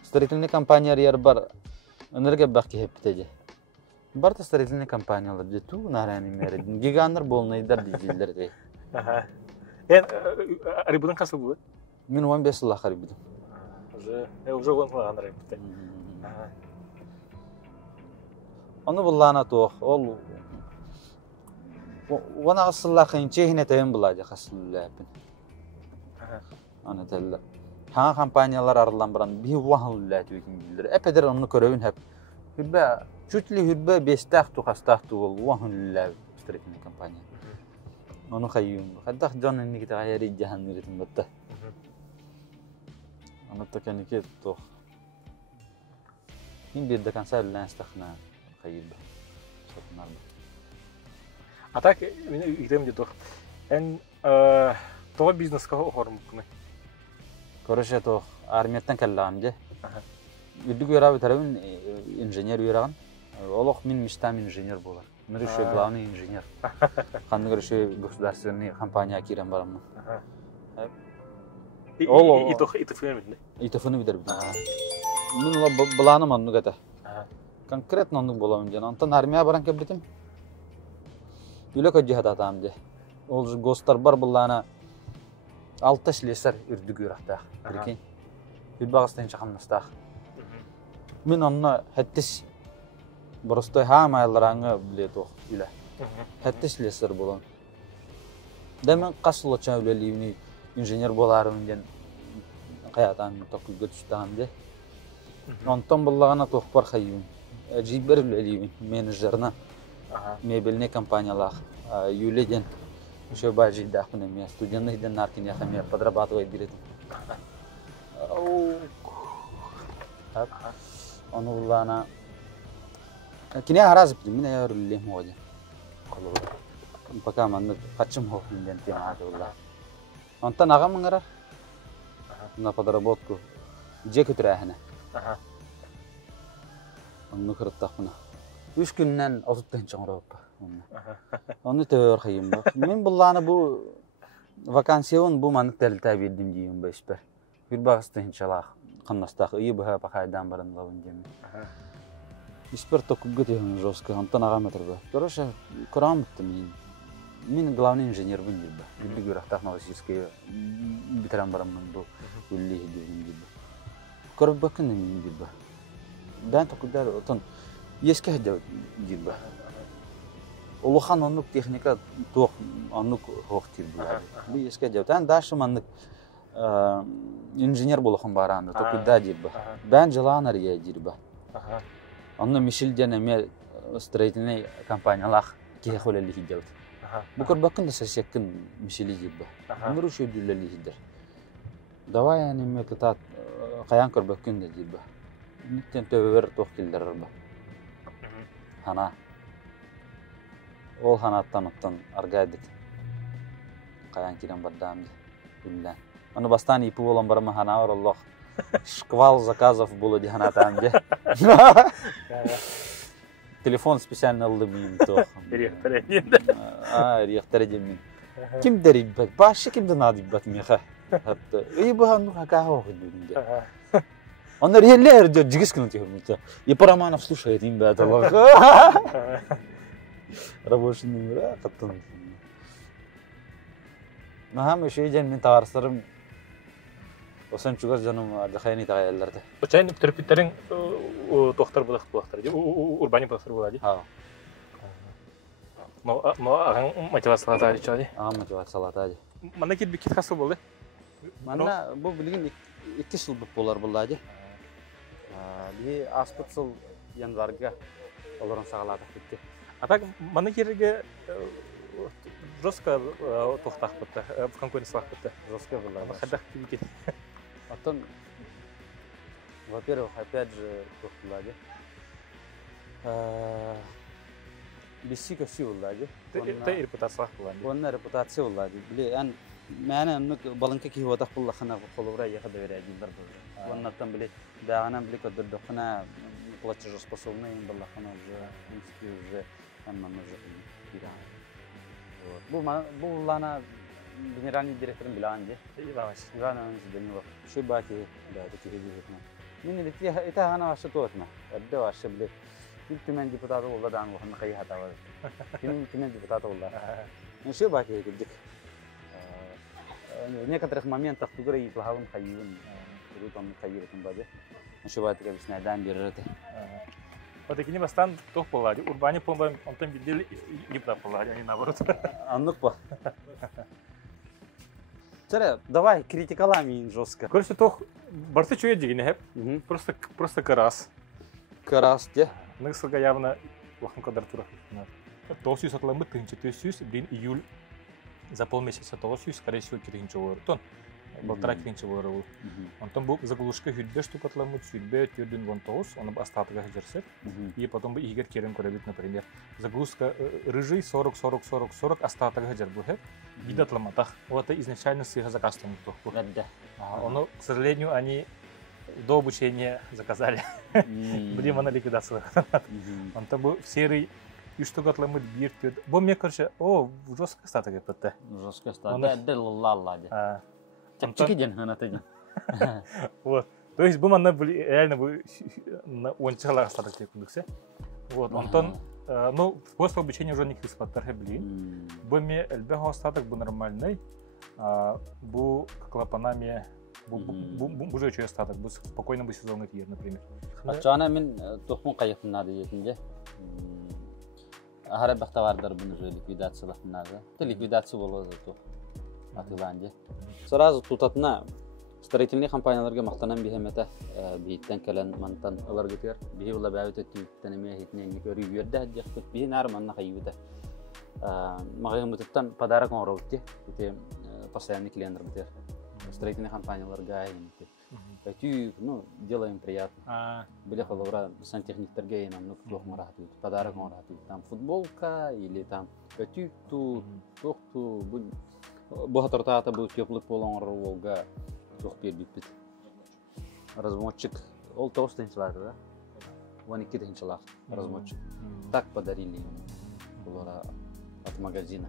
строительный компания бар энергия бакки хептеде. Барта строительный компаниялар де ту нарани мере. Гигандар болнайдар дижилдер де. Арибудан касы бу? Мен 15 жыл арибудум. Уже вон арибудан. Аны буллана тох. Ол وانا اصل لكن جهنه تيم بلاجه خاصله انا تل ها компаниялар араланбыран би вахыллат үкүндүлөр эпедер аны көрөбүн хеп хүббе чүтлү хүббе бестах ту хастах ту вахыллат строительный компания аны хайюм хадах жон энни гайри жаханнырытын батта аны такеники то ин бир деканса ланстахна хайюм сотнар. А так, идем где-то. Това бизнес кого хормукны? Короче, то армияттан каллам же. Үдүк ярабы тарабын инженер юраган. Олох мен мечтам инженер болар. Нырышы главный инженер. Канды көрүшө государственный компания кирен барамын. Итофуны бидер. Мен буланы манны гата. Конкретно анны боламын жана. Антан армия баран кебитим. Үлөкө жихататам же. Ол гостар бар буллана 6 шлесер үрдүк юрактак. Биркен. Билбагыстан чакамнастак. Мен анна хаттис просто хамайлараңы билетох үлө. Хаттис шлесер болон. Демен касылыча үлелийни инженер боларым ден каятан токугө түштаган же. Онтон буллагана тохпар хайым. Жибер үлелийни менеджерна. Мебельный компаниялар юледен еще бажи дахны меня студентных ден наркин я хами подрабатывает билет. Он улана кине харазып меня я рулли моде. Пока man качым хохин ден тема улла. Антан агам ngara на подработку жекүтрәһенә. Он нөхрәттәхмәне. 3 күннән 30 чаңрап. Аны тәвәр хәйим. Мен булланы бу вакансион бу маны тәлтә бирдим дигән бәшпәр. Bir bağıstı inşallah kanastaq iyi bu hapa kaydan barın lavın demi. İsper toku götüğün жестко, антан ағам өтірді. Короче, көрам бітті мен. Мен главный инженер бұн дейді. Гүлді көріқ технологический бітірен барамын бұл үлі едігін дейді. Көріп бәкін мен дейді. Бән току дәр отын ескі әді дейді. Улухан онлық техника тоқ онлық хоқ дейді. Бұл ескі әді. Тән дашым онлық инженер болуқын баранды, току да дейді. Бән жылан ария дейді. Онны Мишель дене строительный компаниялар кехолели хидел. Букар бакын да сесекин Мишель дейді. Нуру шөйдүлели хидер. Давай аны ме кытат каян көрбөкүн да дейді. Ниттен төбөр тох келдер ба. Хана. Ол ханаттан оттан аргайдык. Каян кирен бардам билла. Аны бастан ипи болон барма хана бар Аллах. Шквал заказов было диханатам де. Телефон специально алды мин то. Рехтередим. Ким дерибет? Башы кимди надибет меха. Хатта. И бахан хакао хидинде. Он реально идёт жигискин тихо. И Параманов слушает им да Аллах. Рабочий номер, каттан. Maham şeyden min tağarslarım. Osan çugar canım arda khayni tağaylardı. Çayın terapitlerin doktor bulak bulaklar. Urbani bulaklar buladı. Ha. No ağın motivasyon tari çadi. Ahmet var salat hadi. Mana ki bir kit hasıl buldu. Mana bu bilgin 2 yıl bolar bulladı. Bir aspıtsıl yanvarga оларын сағалатып кетті. Атак mana керге жестко тоқтақ бітті, конкуренциялық бітті. Жестко было. Хадақ кебекен. Потом, во-первых, опять же, тоқтылады. Бесси көсі болады. Та репутациялық болады. Оның репутация болады. Біле, ән мәні балынка кейі одақ бұл лақына қолуыра еқі дөйір әдейдер болды. Оннаттан біле, дағанан біле көдірді қына платежеспособный им была, она уже она уже был лана генеральный директор Биланди. Иванович Данилов. Шибаки, да, такие люди. Мне ведь это она ваша тотна. Это ваша блин. Ты депутат والله ده عنه خلنا خيها تعال. كمان депутат والله. Ну шибаки كده. В некоторых моментах которые плаваем خيون. Там خيرتهم بعد. Шибаки как снайдан берете. Вот такие бастан тох полади. Урбани помню, он там видел и про полади, они наоборот. Ну-ка. Царя, давай критикалами жестко. Короче, тох барты чует дигне хеп. Просто карас. Карас, где? Нексалга явно лохом квадратура. То сюс отламы тынчатый сюс, блин, июль за полмесяца того сюс, скорее всего, киринчевой тон. Полтора киринчевой ролл. Он там был заглушка хюдбе штук отламы, хюдбе тюрдин вон тоус, он остаток гажерсет. И потом бы игер керен корабит, например. Заглушка рыжий 40, остаток гажер был хеп. И отламатах. Вот это изначально с их заказом. Но, к сожалению, они до обучения заказали. Будем на ликвидацию. Он там был серый. И что отламыт бир тюд. Бо мне, короче, жестко остаток это. Жестко остаток. Да ладно. Вот. То есть бы мы реально бы он целый остаток текундыксе. Вот. Антон, ну после обучения уже никаких спаттархе блин. Бы мне эльбега остаток был нормальный. Был клапанами. Уже чуть остаток. Был спокойно бы сезонный тир, например. Ачана мен тухмун кайыктын нады етинде. Ахара бахтавардар bunu ликвидациялап надо. Ликвидация болот то. Атыланды. Сразу тутатына строительный компанияларга мактанан бихемете биттен келен мантан алар кетер. Бихи ула бәвит өттүнеме хитнен көрү берде хадҗак бихи нар манна хайыда. Магымыттан подарок оңробти. Те постоянный клиент битер. Строительные компанияларга инте. Ну, делаем приятно. Были халавра сантехниктерге и нам плохо маратит. Подарок маратит. Там футболка или там ту тохту бухгалтертата был теплый полон волга тох пербит. Размотчик. Ол толстенчилар, да? Вон и китенчилар. Размотчик. Так подарили ему от магазина.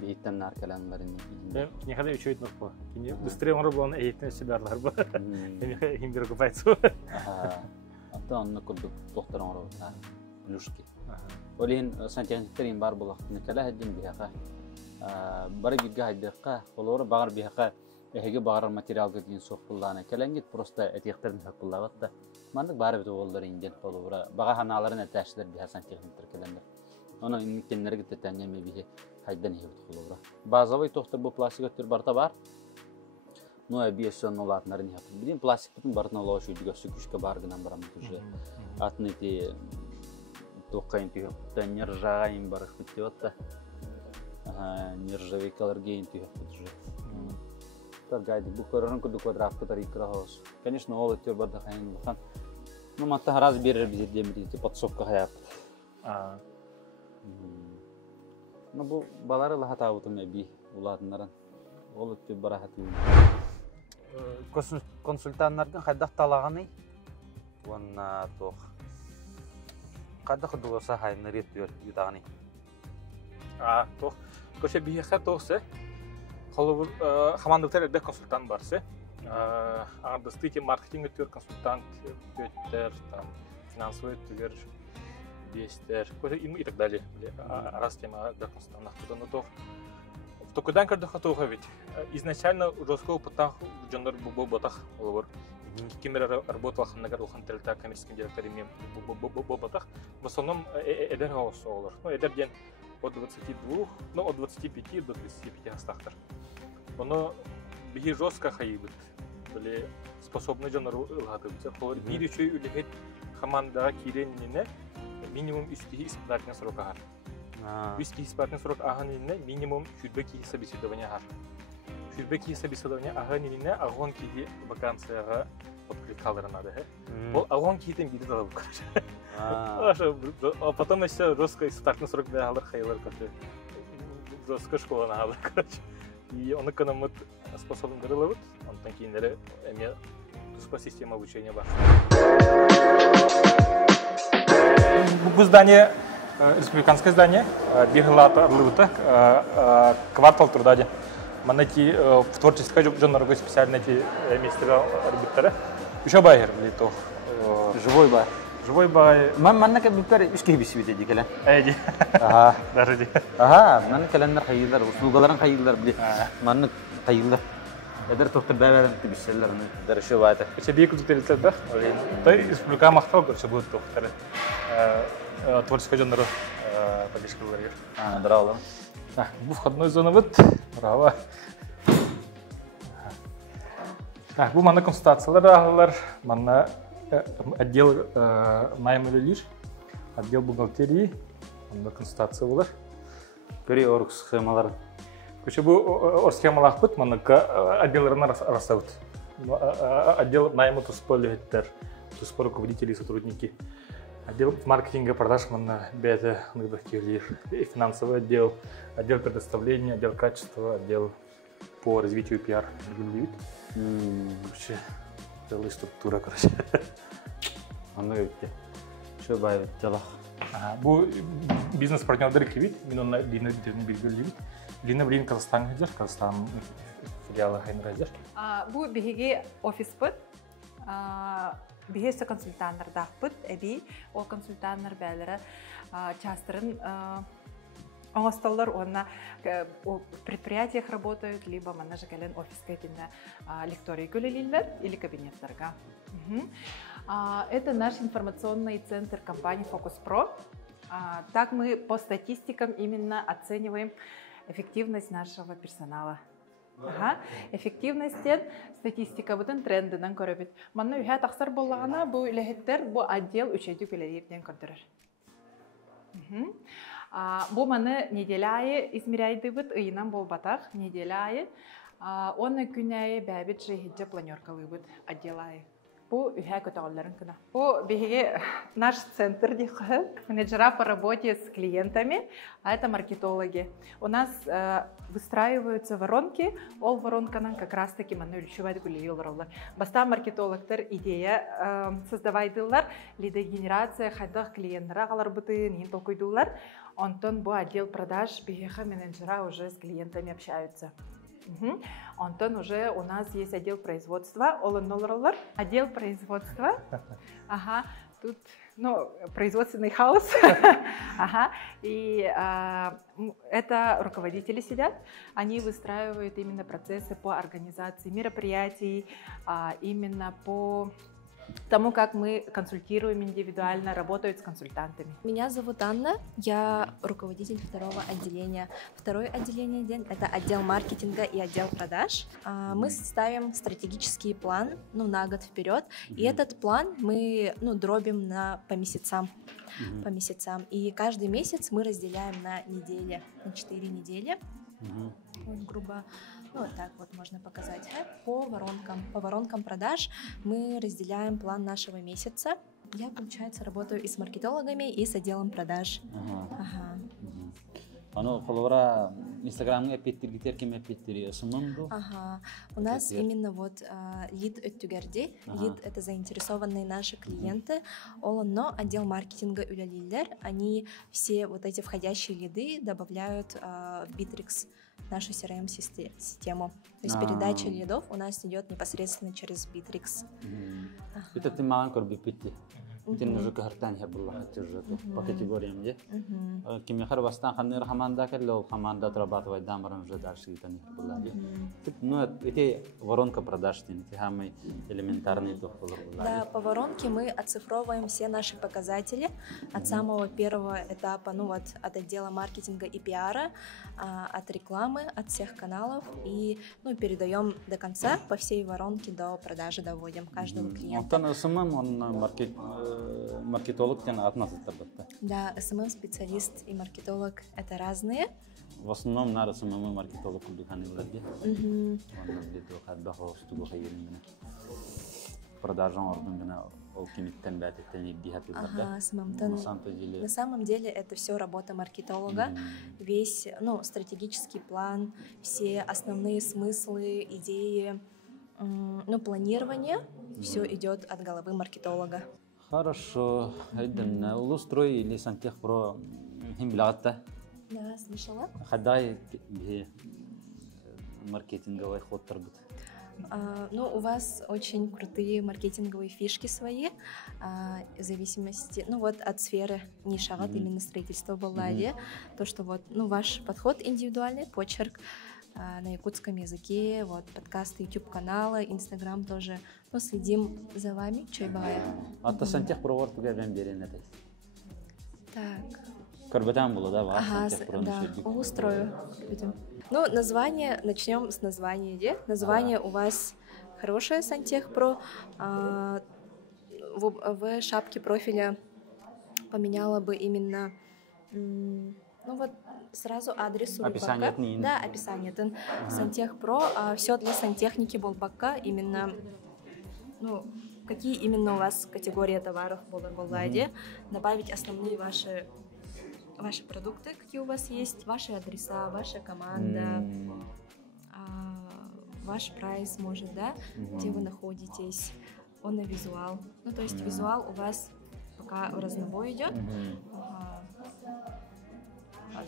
Бейттен наркаланларын. Не ходи учить норпо. Быстрее он работал, эйтен сибарлар ба. Им беру купайцу. Ата он накурду тохтарон работа. Плюшки. Олин сантехниктерин бар булак. Никала хадин бияка. Бары бирга хайдыка. Олора багар бияка. Эге багар материал кеткен соқпулланы. Келенгит просто этехтерин хакпуллаватта. Мандык бары бит олдар инден олора. Бага ханаларын этәшләр бия сантехниктер келендер. Оны инкеннерге тәтәнеме бие. Хайдан ебит холовра. Базовый тохтар бу пластик өттөр барта бар. Ну объяснен латнарын яп. Бидин пластик бүтүн бартына лошу дига сүкүшкө баргынан барамын уже. Атны ти токкайын тип нержавайын бар битётта. Нержавейкаларга интип уже. Так гайди бу көрөрүн күдү квадрат катары крахос. Конечно, ол өттөр барда хайын бахан. Ну мата раз берер бизе демирди подсовка хаяп. Ну бу балары ла хатаутун эби уладыннарын. Ол өттө барахатын. Консультанттардын кайдак талаганы онна тох. Кайдак дуласа хайны реттер ютаганы. Тох. Көчө бихе тохсе. Холу хамандыктар да консультант барсы. Ардыстыки маркетинг өттөр консультант өттөр, там финансовый өттөр бестер, и так далее. Раз тема да консультант. Токудан кырдык хатуга бит. Изначально жесткого потах Джоннор был батах олор. Кимер работал на ухан тельта коммерческим директором был батах. В основном эдер хаос олор. Ну эдер день от 22, ну от 25 до 35 астахтар. Оно беги жестко хаибит. Были способны Джоннору лагатываться. Холор бир еще улегет команда киреннине минимум истихи испытательный срок агар. Истихи испытательный срок аганнине минимум шүрбеки собеседования агар. Шүрбеки собеседования аганнине агон киги вакансияга откликалары надо. Ол агон киитен бири далып короче. А потом еще жестко испытательный срок бегалар хайлар короче. Жестко школа нагалар короче. И он экономит способен дырылывать, он такие неры эме туспа система обучения бар. Бұл здание, республиканское здание, бегала орлывыта, квартал труда. Манати в творческой жанру специально эти мистера арбитра. Еще байер, то Живой бай. Живой бай. Манна как битар ишки бисвите дикеле. Эди. Ага. Даже ди. Ага, манна календар хайылдар, услугаларын хайылдар били. Манна хайылдар. Эдер тоқтар бәрәләр бисәлләрне дәреше байды. Эче бик үтеләтә да. Той республика мактау көрсө бу тоқтар. Творческой жанру поддержкалар. Браво. Бу входной зона вот. Браво. Бу мана консультациялар алар, мана отдел найма лиш, отдел бухгалтерии, мана консультация булар. Көри орг схемалар. Көчө бу схемалар бут, мана отделларына расабыт. Отдел найма туспалыттар, туспа руководители и сотрудники. Отдел маркетинга, продаж, мана бета, финансовый отдел, отдел предоставления, отдел качества, отдел по развитию пиар. Короче, целая структура, короче. Аны өтті. Шо бай өттелақ. Бұл бизнес-партнердері кебет, мен оны Лина деріне белгілейбет. Лина білейін Қазақстан ғадер, Қазақстан филиалы ғайын ғадер. Бұл бігеге офис бұд, бігесі консультанттар дақ бұд, әбей ол консультанттар бәлері частырын оңостоллар, онна в предприятиях работают, либо манажекален офиске тенне лектории көлелилер или кабинеттерга. Это наш информационный центр компании Focus Pro. Так мы по статистикам именно оцениваем эффективность нашего персонала. Эффективность статистика бутын трендинен көрөбүт. Манна үһә тахсар боллагана бу илехеттер бу отдел үчөйдү көлелерден көрдүрөр. Бу маны неделяйы измеряйды бит ыйынан болбатах неделяйы. Оны күнәйы бәбит жehidje планеркалы бит отделайы. Бу үһә көтөгөлләрен кына. Бу биге наш центр дихы, менеджера по работе с клиентами, а это маркетологи. У нас выстраиваются воронки, ол воронканан как раз таки маны үлчүбайды күлейлер. Баста маркетологтар идея создавайдылар, лидогенерация хайдах клиенттара калар бытын, ин толкуйдулар. Антон бу отдел продаж биге менеджера уже с клиентами общаются. Антон уже у нас есть отдел производства, отдел производства, тут, производственный хаос, и это руководители сидят, они выстраивают именно процессы по организации мероприятий, именно по тому, как мы консультируем индивидуально, работают с консультантами. Меня зовут Анна, я руководитель второго отделения. Второе отделение – это отдел маркетинга и отдел продаж. Мы ставим стратегический план на год вперед, и этот план мы дробим по месяцам. И каждый месяц мы разделяем на недели, на 4 недели. Грубо. Вот так вот можно показать. По воронкам продаж мы разделяем план нашего месяца. Я, получается, работаю и с маркетологами, и с отделом продаж. Фолловера Инстаграм эпиттер кем эпиттери сумманду. У нас именно вот лид өттүгерди. Лид — это заинтересованные наши клиенты. Но отдел маркетинга үлелилер, они все вот эти входящие лиды добавляют в Bittrex, нашу CRM-систему. То есть передача лидов у нас идет непосредственно через Bittrex. Это ты маленький бипити. Тен уже картан я была по категориям, да? Кимихар бастан ханнер команда келло команда отрабатывать дамарам уже дальше это не было. Ну эти воронка продаж, эти самые элементарные доходы. Да, по воронке мы оцифровываем все наши показатели от самого первого этапа, ну вот от отдела маркетинга и пиара, от рекламы, от всех каналов и ну, передаем до конца по всей воронке до продажи доводим каждого клиента. Он самым он маркетолог тен относится. Да, СММ-специалист и маркетолог это разные. В основном надо самому маркетологу духаны владеть. Он где-то когда хосту бухаем. Продажам органа олкимиттен бәтеттен ибдихатлар, да? На самом деле это все работа маркетолога, весь стратегический план, все основные смыслы, идеи, планирование, все идет от головы маркетолога. Хорошо, Улустрой или Сантехпро химблата? Да, слышала. Хадай маркетинговый ход торгут. У вас очень крутые маркетинговые фишки свои, в зависимости, от сферы нишагат, именно строительства Баллади, то, что ваш подход индивидуальный, почерк на якутском языке, подкасты, YouTube-каналы, Instagram тоже, следим за вами, чойбая. А то Сантехпро вам берем это. Так. Карбатам было, да, ваш Сантехпро? Да, устрою. Название, начнем с названия. Название у вас хорошее, Сантехпро. В шапке профиля поменяла бы именно, сразу адрес. Описание. Да, описание. Сантехпро, все для сантехники Болбака, именно, какие именно у вас категории товаров в Балладе, добавить основные ваши продукты, какие у вас есть, ваши адреса, ваша команда, ваш прайс, может, да, где вы находитесь, он и визуал. То есть визуал у вас пока в разнобой идет.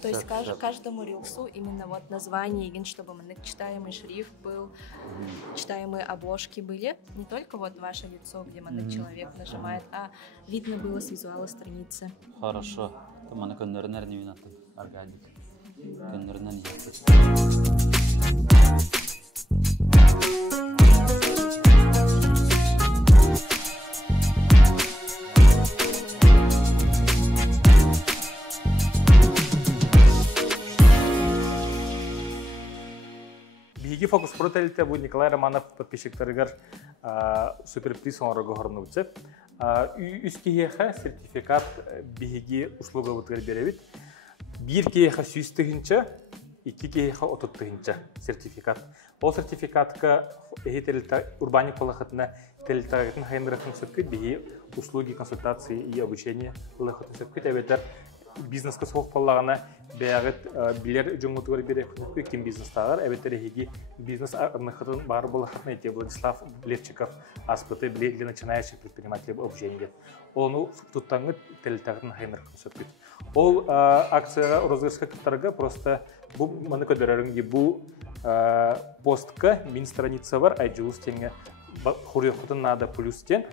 То есть каждому рилсу именно название, чтобы читаемый шрифт был, читаемые обложки были. Не только ваше лицо, где человек нажимает, а видно было с визуала страницы. Хорошо. Mana könderler ne yönettim? Argadik. Könderler ne yönettim? Биги фокус протелите bu Николай Романов подписчиктарыгар суперприз оңорого хорнувчы. Үз киеха сертификат биги услуга бутгар беребит. Бир киеха сүйстігінші, iki киеха отыттығынша сертификат. Ол сертификатка урбаник полахатына телитагатын хайнырахын сөпкет биги услуги, консультации и обучение лахатын сөпкет. Әбетер бизнеске соқ полағына бәғыт билер жоңғытығыр бере күніпке кем бизнестағар. Әбетер ехеги бизнес арнықытын бар болахатына ете Владислав Левчиков аспыты для начинающих предпринимателей обучение. Onu tuttangı telitagın hayırlı söküt. Ol akçaya rozgırska kıtarga просто bu mana kadar bu postka min страница var aycılız tenge хурiyokutun nada плюстен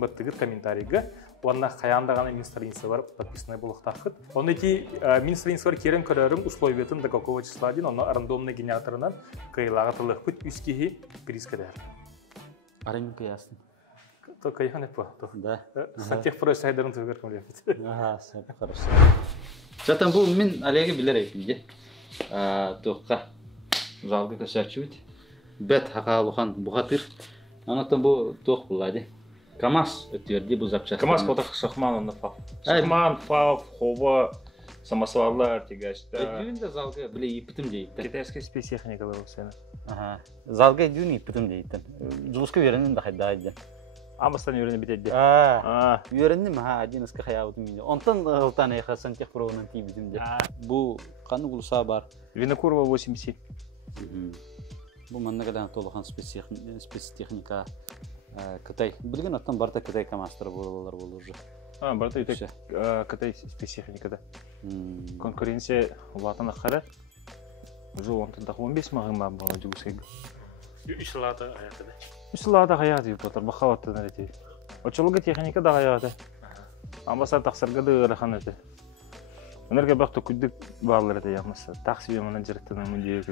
battığır комментарийга Онна қаяндағаны min страница var подписанный болуқтақыт. Оны ки min страница var керен көрерің условиятын до какого числа дейін, оны рандомный генераторынан кайлаға тылық күт үскеге приз кәдер. Арың каясын. То кайхан еппа. Да. Сантехпро сайдарын түргер көмілеміз. Ага, хорошо. Zaten bu min alege bilerek bildi. Toqqa zalgı kösərçüt. Bet haqalıqan buğatır. Anatan bu toq buladı. КамАЗ ötüyordu bu запчасти. КамАЗ потах Шахман онда фав. Шахман, фав, хова, самосвалдар, тегашта. Düğünde zalgı bile iptim deydi. Китайская спецтехника var sene. Aha. Zalgı düğün iptim deydi. Culuska verenin de haydaydı. Амастан үйреніп бітеді. Үйренdim ha, adinasқа қаябытым енді. Онтан ғылтан айқа Сантехпроның тейбідім де. Бұл қаны құлыса бар. Винокурова 87. Бұл манна қадан толыған спецтехника Қытай. Білген аттан барта Қытай КамАЗтары болалар бол уже. Барта үйтек Қытай спецтехникада. Конкуренция ұлатын аққары. Уже онтан 15 мағын мағын баға жүгісегі. Үш лата аяты да. Үш лата қаяты деп отыр, бақалатты нәреті. Очолуга техника дагаяты. Амаса таксарга да раханаты. Энерге бакты күдүк баалар да ямаса. Такси менеджертен мындыйы.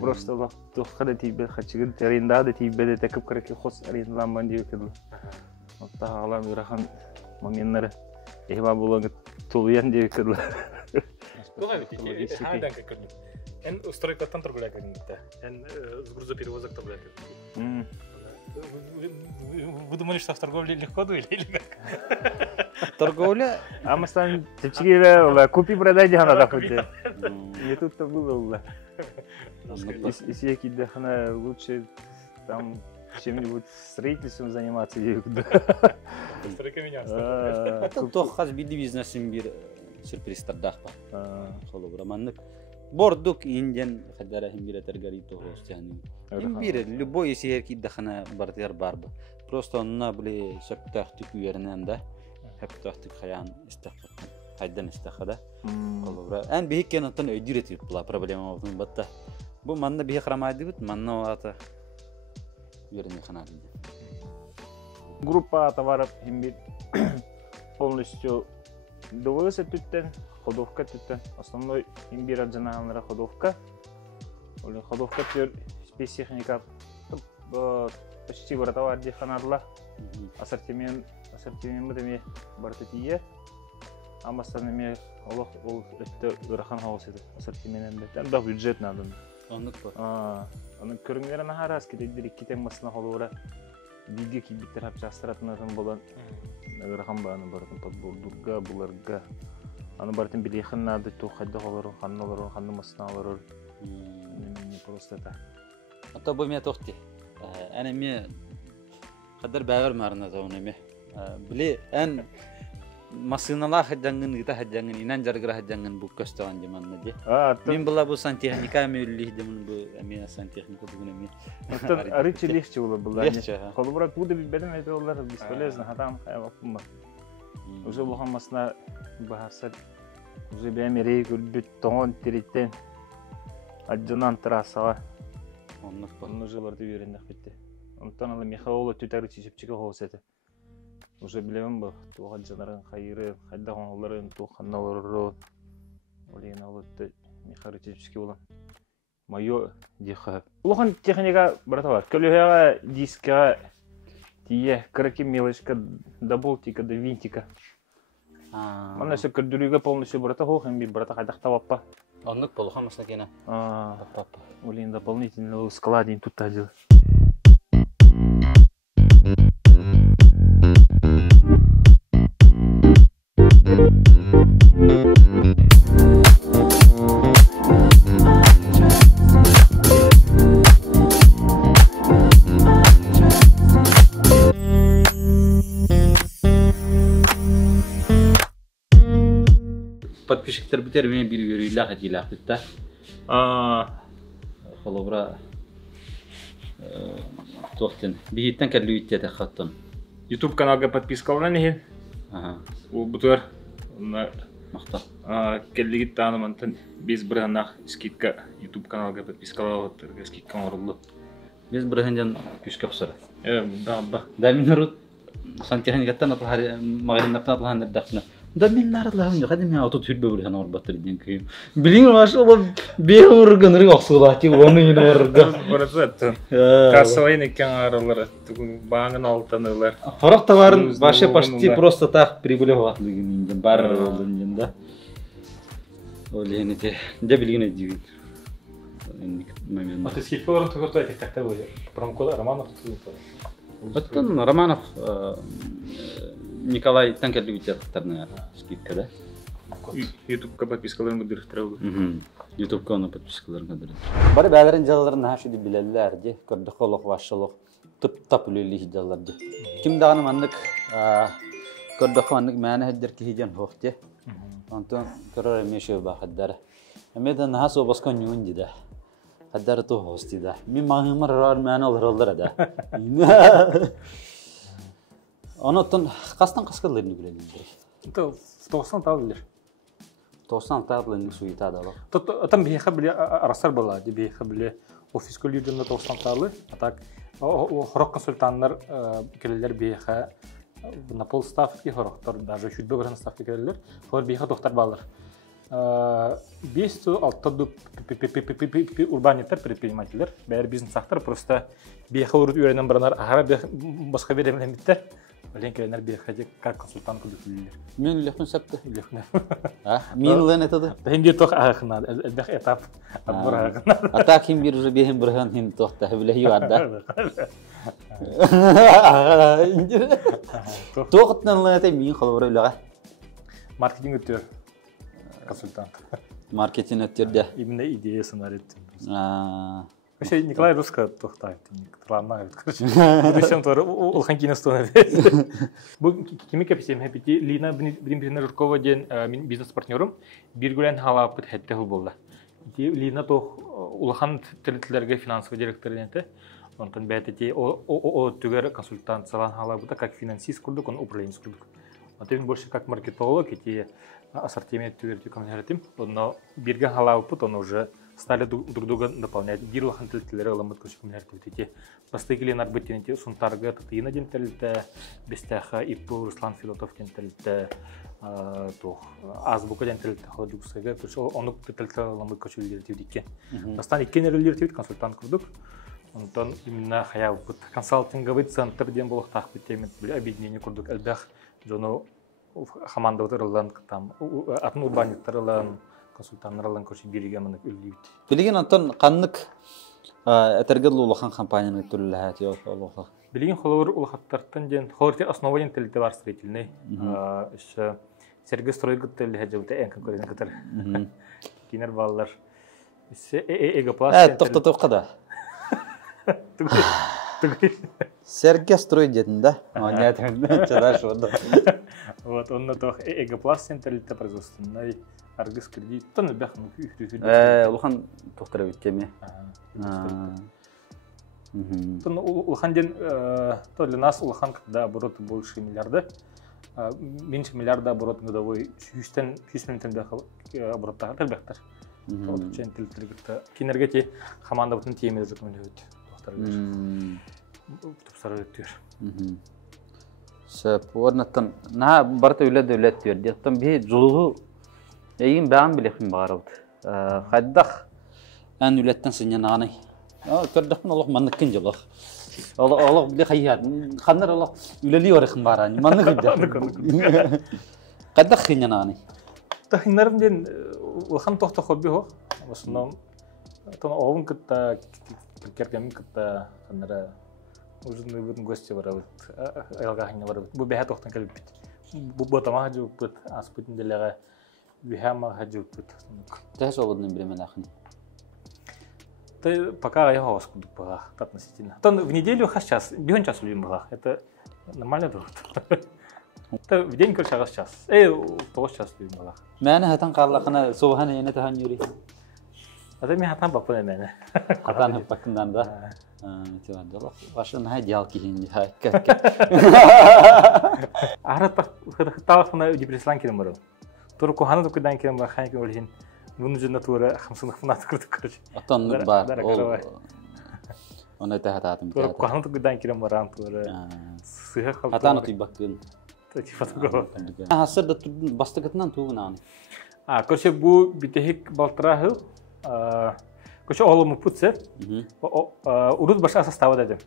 Просто лак тухада тибе хачыгын теринда да тибе да такып караки хос ариндан мандыйы кыды. Тағалам ырахан моментнары эйба булаңы тулуян деп кыды. Давай, хадан кырды. Эн стройкаттан торгуля кырды. Эн грузоперевозок торгуля кырды. Вы думали, что в торговле легко или как? Торговля? А мы сами течили, купи-продай дихана доходи. Не тут-то было. Если я лучше там чем-нибудь строительством заниматься. Стройка меня Это то хас биди бизнесим бир сюрприз тардахпа. Холобра маннык. Бордук инден хадара химбира таргари то хостяни. Имбир любой сехер ки дахана бартер барба. Просто онна бли септахтик уернен да. Хептахтик хаян истахат. Хайдан истахада. Холобра. Ан бихик кен тан өйдүрет юпла проблема болдун батта. Бу манна бихик рамайды бит манна ата. Верни ханады. Группа товаров химбир полностью довозится туттен, ходовка туттен. Основной имбир оригинальная ходовка. Ходовка тер спецтехника почти товар диханарла. Ассортимент мы бартатие. Амастанами Аллах это рахан хаус это ассортимент это. Да бюджет надо. Onun körünlerin haras kide kiten masna holora bilgi ki bitir hap jastratnатын болан рахан баны бардым подбордурга буларга аны бартын билехин нады то хайда холор ханнолор ханны масналар не просто так ата бу мен тохти ana me qadar ba'ar marna tawname bili an masinalar hajangin kita hajangin inan jargra hajangin bukastan jamanna je min bula bu santехника мөллих демин bu amina santехнику бүгүн эми арычы легче было холбурат буду беден айтылар бесполезно хатам хаяпма уже бухамасна бахарсат уже бемери гүлбүт тон тиритен аджанан трасава онны жыларды үйрендик битти онтан ала михаила түтәрү чичипчиге холсети уже билемем бу туган жанарын хайыры хайдагонларын туханналары олен алытты михаила чичипчиге болан майо диха улхан техника братова көлөга диска тие краки мелочка до болтика до винтика мана се кырдүрүгө полностью брата хохем би брата хайдактабаппа оннук болгонмаса кена папа олен дополнительно складин тут один подписчиктер битер мен бир үйрүйлө хатилак битта холобра тохтен бихиттен керлүйтте хаттан YouTube каналга подписка алган у бутер мактап келлигит таанымантын биз биранак скидка YouTube каналга подписка алып скидка орулду биз биранден күчкө ксара да минут сантехникаттан атлар магазиндактан атлар дакна да миннар лавын кадим я отут хүрбө бул ханар баттыр ден күйүм билиң машалла беургөнөр оксулати оны юнарга барат кассовый кен аралар баңын алтанылар хорок товарын вообще почти просто так прибыль алган бар болдун да олените де билгене дигит А ты скидкаларын түгөртөй тактап ой промкода Романов Оттон Романов Николай Танкерлевичевтерна скидка, да? YouTube-ка подпискаларын кыдырыктырабы. YouTube-ка оны подпискаларын кыдырыктыр. Бары бәлерин жалларын хашиди билеллер ди, көрдөхолук вашылык, тып-тап үлелих жаллар ди. Ким даганы мандык көрдөхонлук мәне хеддер кихиден хох ди. Антон көрөр мешөө ба хаддар. Эмеден хасо баскан юн ди да. Хаддар то хости да. Ми маңымар рар мәне алар да. Онотон кастан каскаларын билелер. Это 90 табылыр. 90 табылын суйта да. Там бихе биле арасар бала, ди бихе биле офис көллерден тоғыстанталы. Атак, хорок консультанттар келелер бейха на полставки хорохтар, даже чуть бөгірін ставки келелер, холар бейха тоқтар балыр. 5-6 урбаниттар, предпринимателер, бәрі бизнес-ақтар, просто бейха ұрыт үйренен бірінар, ағара басқа беремелен біттер. Олен келенер бейха дек как консультант күлді күлілер. Мен үліқпін сәпті? Үліқпін. Мен үлен етеді? Хемдер тоқ ағықынан, әлбәқ этап отбор ағықынан. Атақ хемдер уже бейхен бірген хем тоқты, білі юарда. Тоғытнан үлен еті мен қолы үліға? Маркетинг өттер консультант. Маркетинг өттерде? Именно идеясын ареттім. Вообще Николай Русско тоқтайды. Ладно, короче. Будущем тоже улхан киностон. Бұл кеме капитем хепити Лина бірін руководен мен бизнес-партнерым биргулен халапыт хәтті хыл болды. Лина тоқ улхан тірлерге финансовый директоренеті. Онтан бәтети о түгер консультант салан халапыта как финансист күрдік, он управленец күрдік. Онтан больше как маркетолог, эти ассортимент түгер түйкамнеретім. Онно бирген халапыт, он уже стали друг друга дополнять. Бирлахан тилтелері ыламыт көшікімлер төвтеті. Простые келен арбыттенеті сұнтарғы тұтыйына ден тәлілті, бестәқі Иппу Руслан Филатов ден тәлілті, азбука ден тәлілті қала жүгісігі, оны тәлілті ыламыт көшілері төвдекен. Бастан еккен әрілер төвді консультант күрдік. Онтан именно хая консалтинговый центр ден болық тақ біттемет, объединение күрдік. Әлбәқ жону хамандауды ұрылан, атын урбаниттар ұрылан, консультанттардан көшіп береге мұны үлдейді. Білеген Антон қаннық әтергіл ұлыған компанияны түрлі әте олығы? Білеген қолауыр ұлғаттарттан ден, қолауыр основа ден тілді бар строительный. Сергей стройгіт тілді әжеуді ән конкурентін кітір. Кейнер балалар. Эгопласт. Тоқта да. Сергей строй детін да? Не әтімді, чадар шуырды. Вот, он на тоқ эгопласт центрлі производственный. Аргыс кредит, тон бәқ Улхан тоқтары өткеме. Улхан ден, для нас Улхан, когда обороты больше миллиарда, меньше миллиарда оборот годовой, 100 миллион бәқ обороттағы бәқтар. Отучен тілтілгітті. Кенергеті команда бұтын темеді жүкімелі өтті. Тұпсары өттер. Сөп, орнаттан, на барта өледі өлеттер. Дектен бей жылығы Егін бәғын білекін бағарауды. Қайдақ ән үлеттен сенен ағанай. Көрдіқпін олық маннықкен жылық. Олық біле қайяд. Қандар олық үлелі орықын бағараны. Маннықын жақ. Қайдақ сенен ағанай. Тахинарым ден ұлхан тоқты қобби хоқ. Осынау оғын күтті, кіркеркемін күтті қандары ұжынды бұтын көсте барауды. Айлғағына барауды. Бұл бәхе тоқтан кәліп біт. Бұл ботамаға жоқ бұт, ас бұтын делеға Вихама хаджу тут. Ты свободное время нахуй. Ты пока я хавас куду пока относительно. То в неделю час, бегон час любим было. Это нормально труд. Это в день короче час. То час любим было. Меня хатан карлахана субхана яна тахан юри. Это меня хатан папа меня. Хатан пакндан да. Тима дала. Ваша на диалки хинди. Арат хаталах на депрессион киломеров. Тур кухана да кудан кем бахань кем олхин. Вуну жена тура хамсан фнат курт короче. Атан бар. Он это хататым. Тур кухана да кудан кем баран тура. Сыха хал. Атан ты бакын. Ты типа такого. Хасыр да бастыгытынан тугунан. Короче бу битехик балтырахы. Короче олому путсе. Урут баша состава дадым.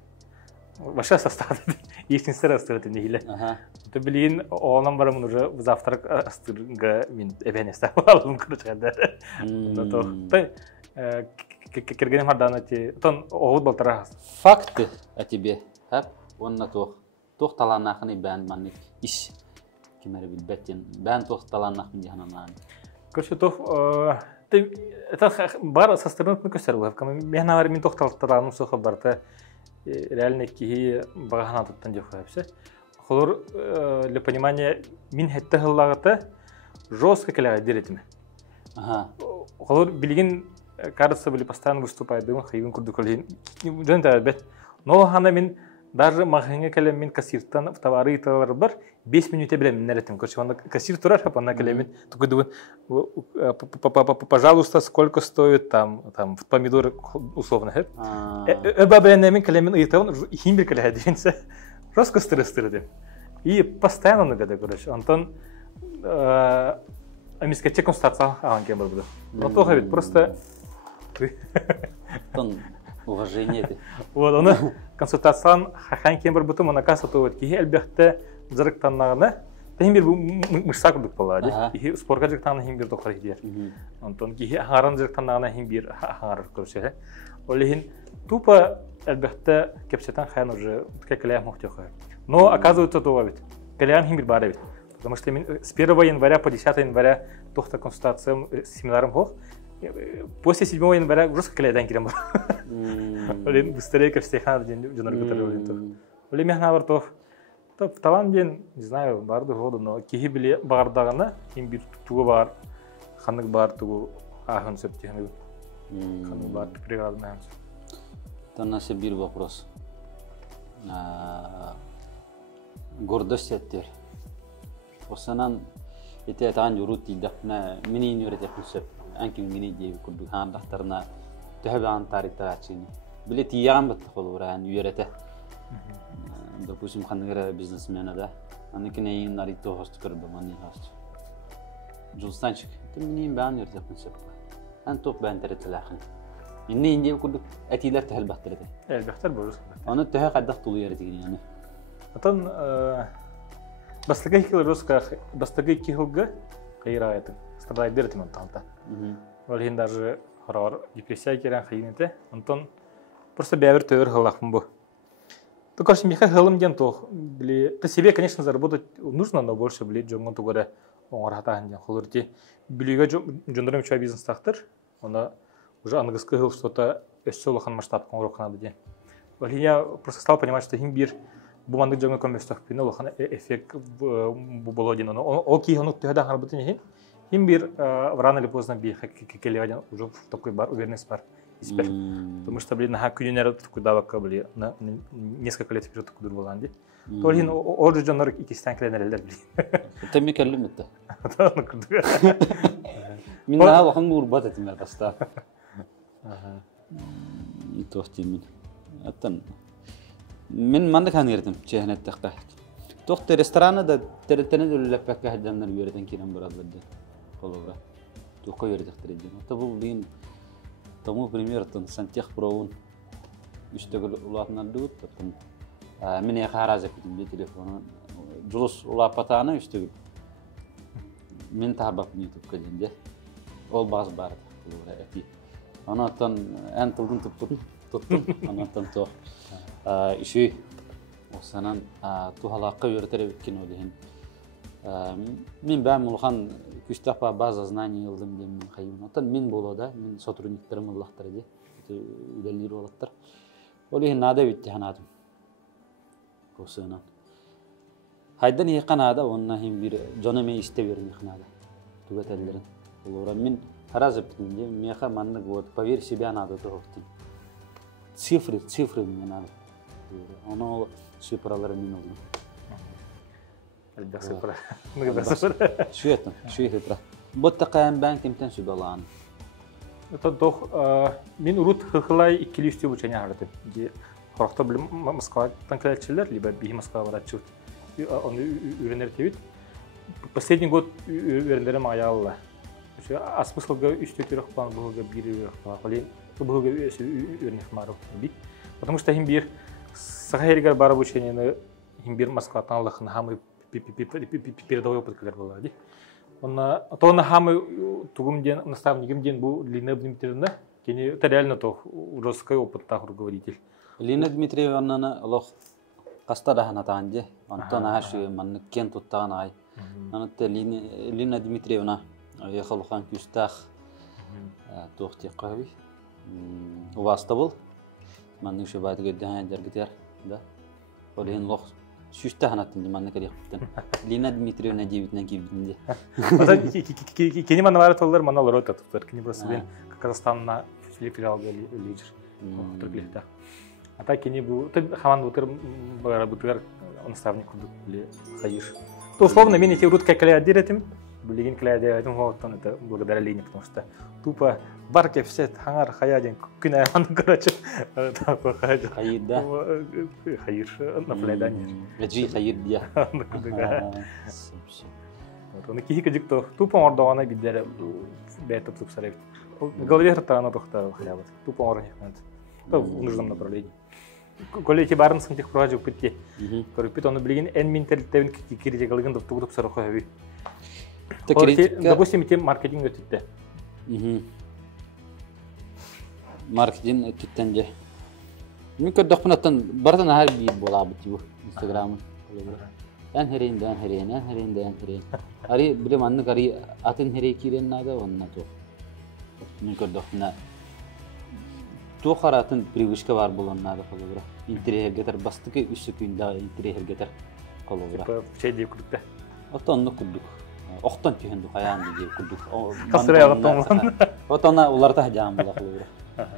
Баша состава дадым. Естин сыра состава дадым. Это блин, он барам уже в завтрак астырга мен эбене ставалым короче да. Кергенем хардана те. Тон огут балтыра. Факты о тебе. Хап, он на то. Тох таланахны бән манник. Иш. Кемер бил бәттен. Бән тох таланахны диханан. Короче, тох это бар со стороны көстерү. Мен авар мен тох таланым сохо барта. Реально ки багана тоттан жок хапсы. Холор для понимания мин хетте хыллагыта жестко келега деретиме. Холор билген кажется были постоянно выступает дым хайвин курдуколин. Жөнда бет. Но хана мен даже магазинге келем мен кассиртан товары италар бар 5 минутте билем мен нәретем. Короче, анда кассир турар, анда келем мен только думаю, пожалуйста, сколько стоит там помидоры условно, хеп. Бабенемен келем мен италар химбир келе дигенсе. Просто стыры. И постоянно нагада, короче. Антон амискаче констатация алган бар буду. Но то ведь просто уважение. Вот, оны консультациян хахан кембір бұтым, оны касату өткі. Әлбәқті зырықтаннағына, тәймір мұшса күрдік болады. Спорға жырықтанна химбір тоқар едер. Онтон кейі аңарын жырықтаннағына химбір аңарыр көрсе. Олеген тупо әлбәқті кепсетан хан уже кәкіләйм мұқтеқы. Но оказывается това ведь. Кәләйм химбір бары ведь. Потому что с 1 января по 10 января тоқта консультациям семинарым хоқ. После 7 января уже кәләйден керем бар. Олен быстрее ко всех надо день жонор который. Олен мехна бар то талан ден, не знаю, барды года, но кихи биле бардагана химбир тугу бар, ханнык бар тугу ахын сөптехны. Ханнык бар преградный. Это на себе бир вопрос. Гордость ettер. Осанан ите таан журут идахна мини нюрете хусеп. Анки мини дей куду хан дахтарна تهبان تاريخ تراچين بليت يام بتخلوران يورته допустим хангера бизнесмена да они кней нарито хост кырды мани хост жулстанчик тимнин бан يرته концепт антоп бан тертлахын инни инде куду атилер тахал бахтырды бахтыр бурус аны таха кадах тулу ярдыгын яны атан бастыгы кил руска бастыгы килга кайрайты страдай бертим анталта олин даже харар депрессия керен хыйнете антон просто бәвер төр халахмын бу то кажется миха халым ден то бли ты себе конечно заработать нужно но больше бли жоңгон тугара оңарата ден холурти блига жондырым ча бизнес тахтыр она уже английский хыл что-то эссолохан масштаб конрокнады ден я просто стал понимать что химбир буманды жоңгон коместах пино лохан эффект бу болодин он ки хонук тада харбытын химбир рано или поздно биха келеваден уже в такой бар уверенность бар испер потому что блин на кюнер куда вака бли на несколько лет вперед куда буланди толин ордер жонор икистан кленерлер бли это ми келлим это минна лохан мурбат этимер баста и тохтимин аттан من مندك هنيرتم شهنة تختح تخت رستوران ده ترتني ولا لفك هجمنا اليورتين كنا براد بده خلاص تقول يورت تخترجين تبو بين تمو بريمير تن سنتيخ براون يشتغل ولاتنا دوت تن من يخارجك في تليفون جلوس ولا بتاعنا يشتغل من تعبك نيتو كجنده أول باز بارد خلاص أكيد أنا تن أنت كنت تطل أنا تن تو إشي وسنن تهلاقة يرتري كنوا لهن من بعمل خان كشتاق بعض الزناني يلزم دم من خيمنا تن من بولاده من سطرني ترم الله ترجع يدليل ولا تر وليه نادا بيتهناتهم وسنن هيدا نيقان هذا ونهم بير جنمي يستويرني خنادا تبغى تدلرن ولورا من هرازب تنجي ميخا منك بود بغير سبيان هذا تروحتي صفر من هذا أنا سوبرالر من أولي. الدخل سوبر. شو هترا. بتقام بانك إمتى سوبرالان. تدخ من ورود خلاي إكليستي بوشاني هذا. جي خرجت بلي مسقط تنكلتشلر اللي بيه مسقط ورا تشوت. أنا يورنرتيوت. Последний год يورنرم على الله. شو أسمع لقى يشتري رخبان بهوجا بيري رخبان. قليل بهوجا يورنخ مارو بي. потому что химбир сахаригар бар обучение химбир Москватан Аллахын хамы передовой опыт калер болады. Онна то на хамы тугумден наставникимден бу Лина Дмитриевна, кени это реально то жесткий опыт так руководитель. Лина Дмитриевна Аллах кастада ханатанде, Антон Аши ман кен туттанай. Анат Лина Дмитриевна яхалхан кюстах тохти qawi. У вас табыл من نشوف بعد قدام درجتير ده ولين لخ شو اشتهنت اللي ما نكري خبتن لينا دميتريو نجيبتنا كيبتن دي كني ما نوارت والله ما نلرو تطور كني بس بين كازاخستان فيليب فيرال ليدер تربيه ده Ата кини бу хаман бутыр бара бутыр наставник курдук биле хайыр. То условно мен эти рут как диретим, билеген клядиятым хоттан это благодаря Лене, потому что тупо барке все хангар хаядин күнә аны короче такой хайыр. Хайыр да. Хайыр на пледание. Эджи хайыр дия. Вот он кихи кадикто тупо ордогана бидер бетап субсарев. Голове ртана тохта халяват. Тупо орнихмент. То в нужном направлении. Коллеги барын сантих проджек пути. Корпит он билеген эн менталитетин кирите калган тугуп сарахо хави. Допустим, тем маркетинг өтүттө. Маркетинг өтүттенже. Мен көрдөкпүнөттөн бартан ар бир болабы тибу Instagram. Эн херин. Ари билем анны кари атын хере кирен нада онна то. Мен көрдөкпүнө то харатын привычка бар болоннады колобра. Интерьергетер бастыки үсү күндө интерьергетер колобра. Şey diye kurduk da. Отонну курдук. Оқтон түйенді қаян деп күрдік. Қасырай ағыттың Отона оларда жам бұла қылуыра.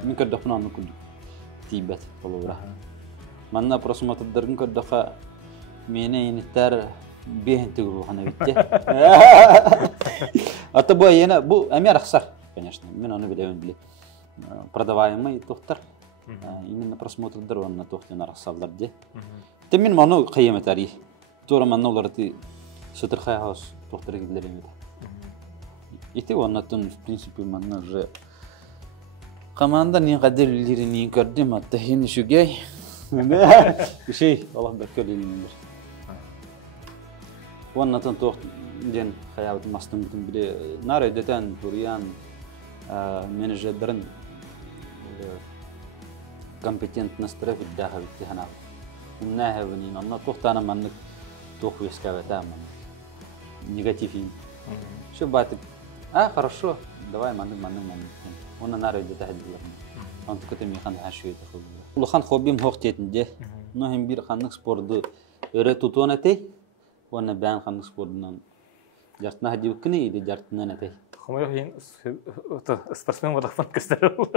Мен көрдіқпін оны күрдік. Тейбет қылуыра. Манна просмотрдырын көрдіқа мені енеттер бейін түгір бұғана бітте. Ата бұл ені, бұл әмер ақсар, конечно. Мен оны білеуін біле. Продаваемый тоқтар. Именно просмотрдыр онына тоқтен арақсалдар де. Те мен оны қиемет әрі. Тура манна оларды Сутырхай хаус тоқтар кидлер емеді. Ити оннатын, в принципе, манна уже команда не қадыр үлдері не көрдім, атта хені шүгей. Үшей, Аллах бір көрділіңдер. Оннатын тоқтар ден хаябытын мастың бүтін біле. Нар өдетен, Туриян, менеджердерін компетентностыры күддағы бітті ханау. Үннәхі вінен, онна тоқтаны маннық тоқ вескавета маннық. Негативен. Что батик? Хорошо, давай мандык. Он на районе тахдилар. Он только механ хашуй тахул. Улхан хоббим хоқтетінде. Но hem bir ханнык спорды өре тутуан этей. Он бән ханнык спордынан жартына хадиб кіне или жартынан этей. Хомой хин спортсмен водахпан кастару.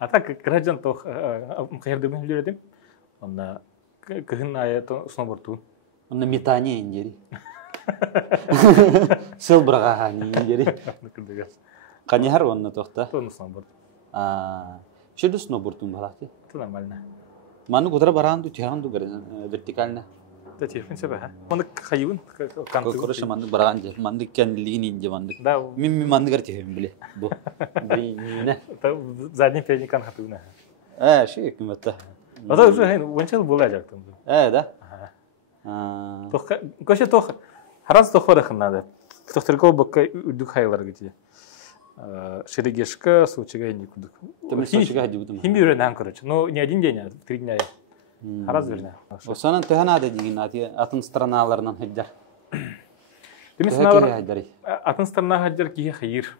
А так граждан тох кайрды мен жүрдім. Онда кыгын аято сноуборду. Он метание индери. Сыл бұрға ғаны ендері. Қанияр онына тоқта? Тоны сноуборд. Шерді сноубордың бағақты? Это нормально. Маны құдыра барағанды, түйағанды вертикалына? Да, түйіфін себе, ха? Маны қайуын? Көріші маны бараған же, маны кәнділігін енде маны. Мен маны ғар түйіфін біле. Задний передний кан хатуына. Шей өкіметті. Ода уже ончал болай жақтым. Да? Көше тоқ, хараз тоқыр ақынады. Тоқтырға баққа үдік хайылар кеті. Шерегешка, сучыға енде күдік. Химби өрен короче. Но не один день, а 3 дня. Хараз верне. Осанан төханады деген атын страналарынан хеджар. Атын страна хеджар кие хайыр.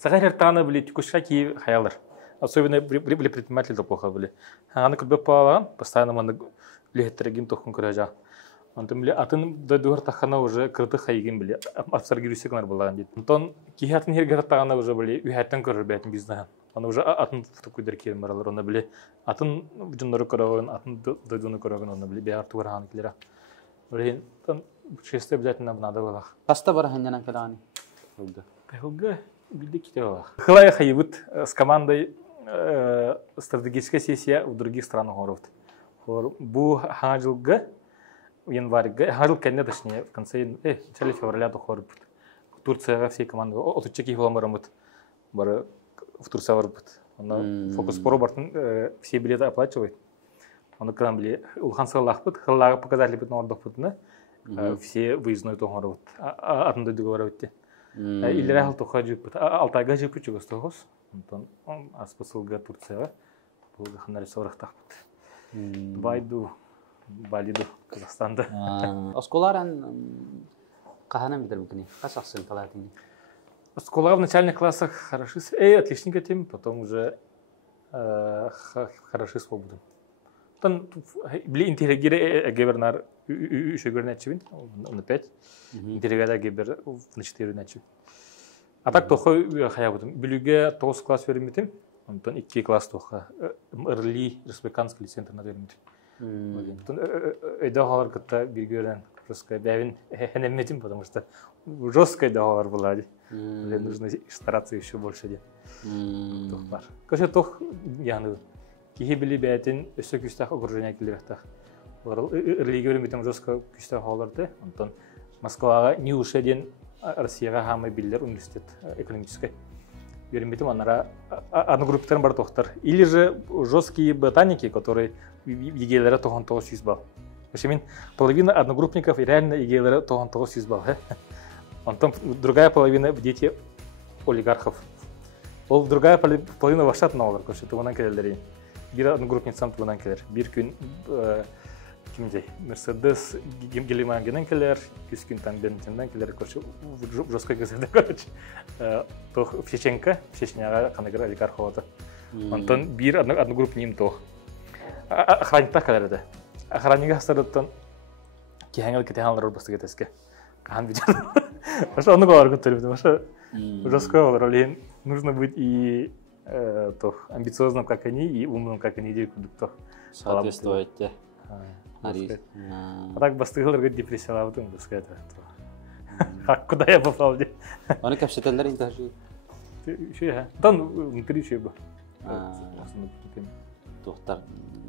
Сағар ертаны біле түкішқа кие хаялар. Особенно при предпринимателе плохо были. Аны күрбеп палаган, постоянно маны лехеттереген тохун көрәжа. Антым биле атын да дуар тахана уже кырты хайген биле. Абстрагирусекнар булаган дейт. Антон кихатын хергер тагана уже биле үһәттен көрөр бәтин бизнес. Аны уже атын фотокуйдер кирен баралар, аны биле атын жуннары көрөгөн, атын дойдуны көрөгөн, аны биле бәр тугран килер. Биле тан честе обязательно надо было. Каста бар ханнан каланы. Пелга биле китева. Хлая хайбут с командой стратегическая сессия в других странах город. Бу хажылга январьга, хажыл кенне точнее в конце начале февраля то хорбут. Турция всей команды отучеки фламарамут. Бар в Турция варбут. Она фокус пробартын все билеты оплачивает. Он кран били улхан салахпут, халлага показатели бит нордох путна. Все выездной то город. Атында договоровте. Или рахал то хаджипут. Алтайга жипут чугостогос. Он аспасылга Турция. Бұл ханары сорақтақпыт. Байду, Балиду, Казахстанда. Осколаран қаханам бедер бүкіне? Қасақсын талатыны? Осколар в начальных классах хороши, отличника тем, потом уже хороши свободу. Потом были интегрированы гибернар еще гиберначевин, на 5. Интегрировали гибер на 4 начи. А так то хой хаябутым. Билюге 9 класс веримитим. Онтон 2 класс тоха. Эрли республиканский лицей интернат вермит. Онтон өйдө халар кытта биргөрен просто бәвин хенеметим, потому что жесткое договор была. Нужно стараться еще больше де. Тохпар. Көше тох яны. Кихи били бәтин өсө күстах окружение килбехтах. Эрли görмитим жестко күстах халарды. Онтон Москвага Ньюшеден Россияга хамы биллер университет экономический. Вермитим анара одногруппитарын бар тохтар. Или же жесткие ботаники, которые егейлері тоған 900 балл. Вообще, половина одногруппников реально егейлері тоған 900 балл. Антон, другая половина дети олигархов. Другая половина вашат налар, көші туғанан келелері. Bir одногруппницам туғанан келер. Bir күн кимдей Мерседес гелемагенен келер, күз күн там бентенден келер, көші жесткой газеті, короче. Тох в Чечняға қанагыр олигарх олады. Антон, bir одногруппним тох. Охранниктар келерді. Охраннига астырыттан кихәңел кетәңелер басты кетеске. Кахан битер. Вообще оны қалар көтөрүп, вообще жесткой олар. Олен нужно быть и тох амбициозным, как они, и умным, как они, идею кудук. Соответствовать. А так бастыгыларга депрессиялабытым, да сказать. Куда я попал? Оны кәпшетелер интажи. Еще там внутри еще бы. Тохтар.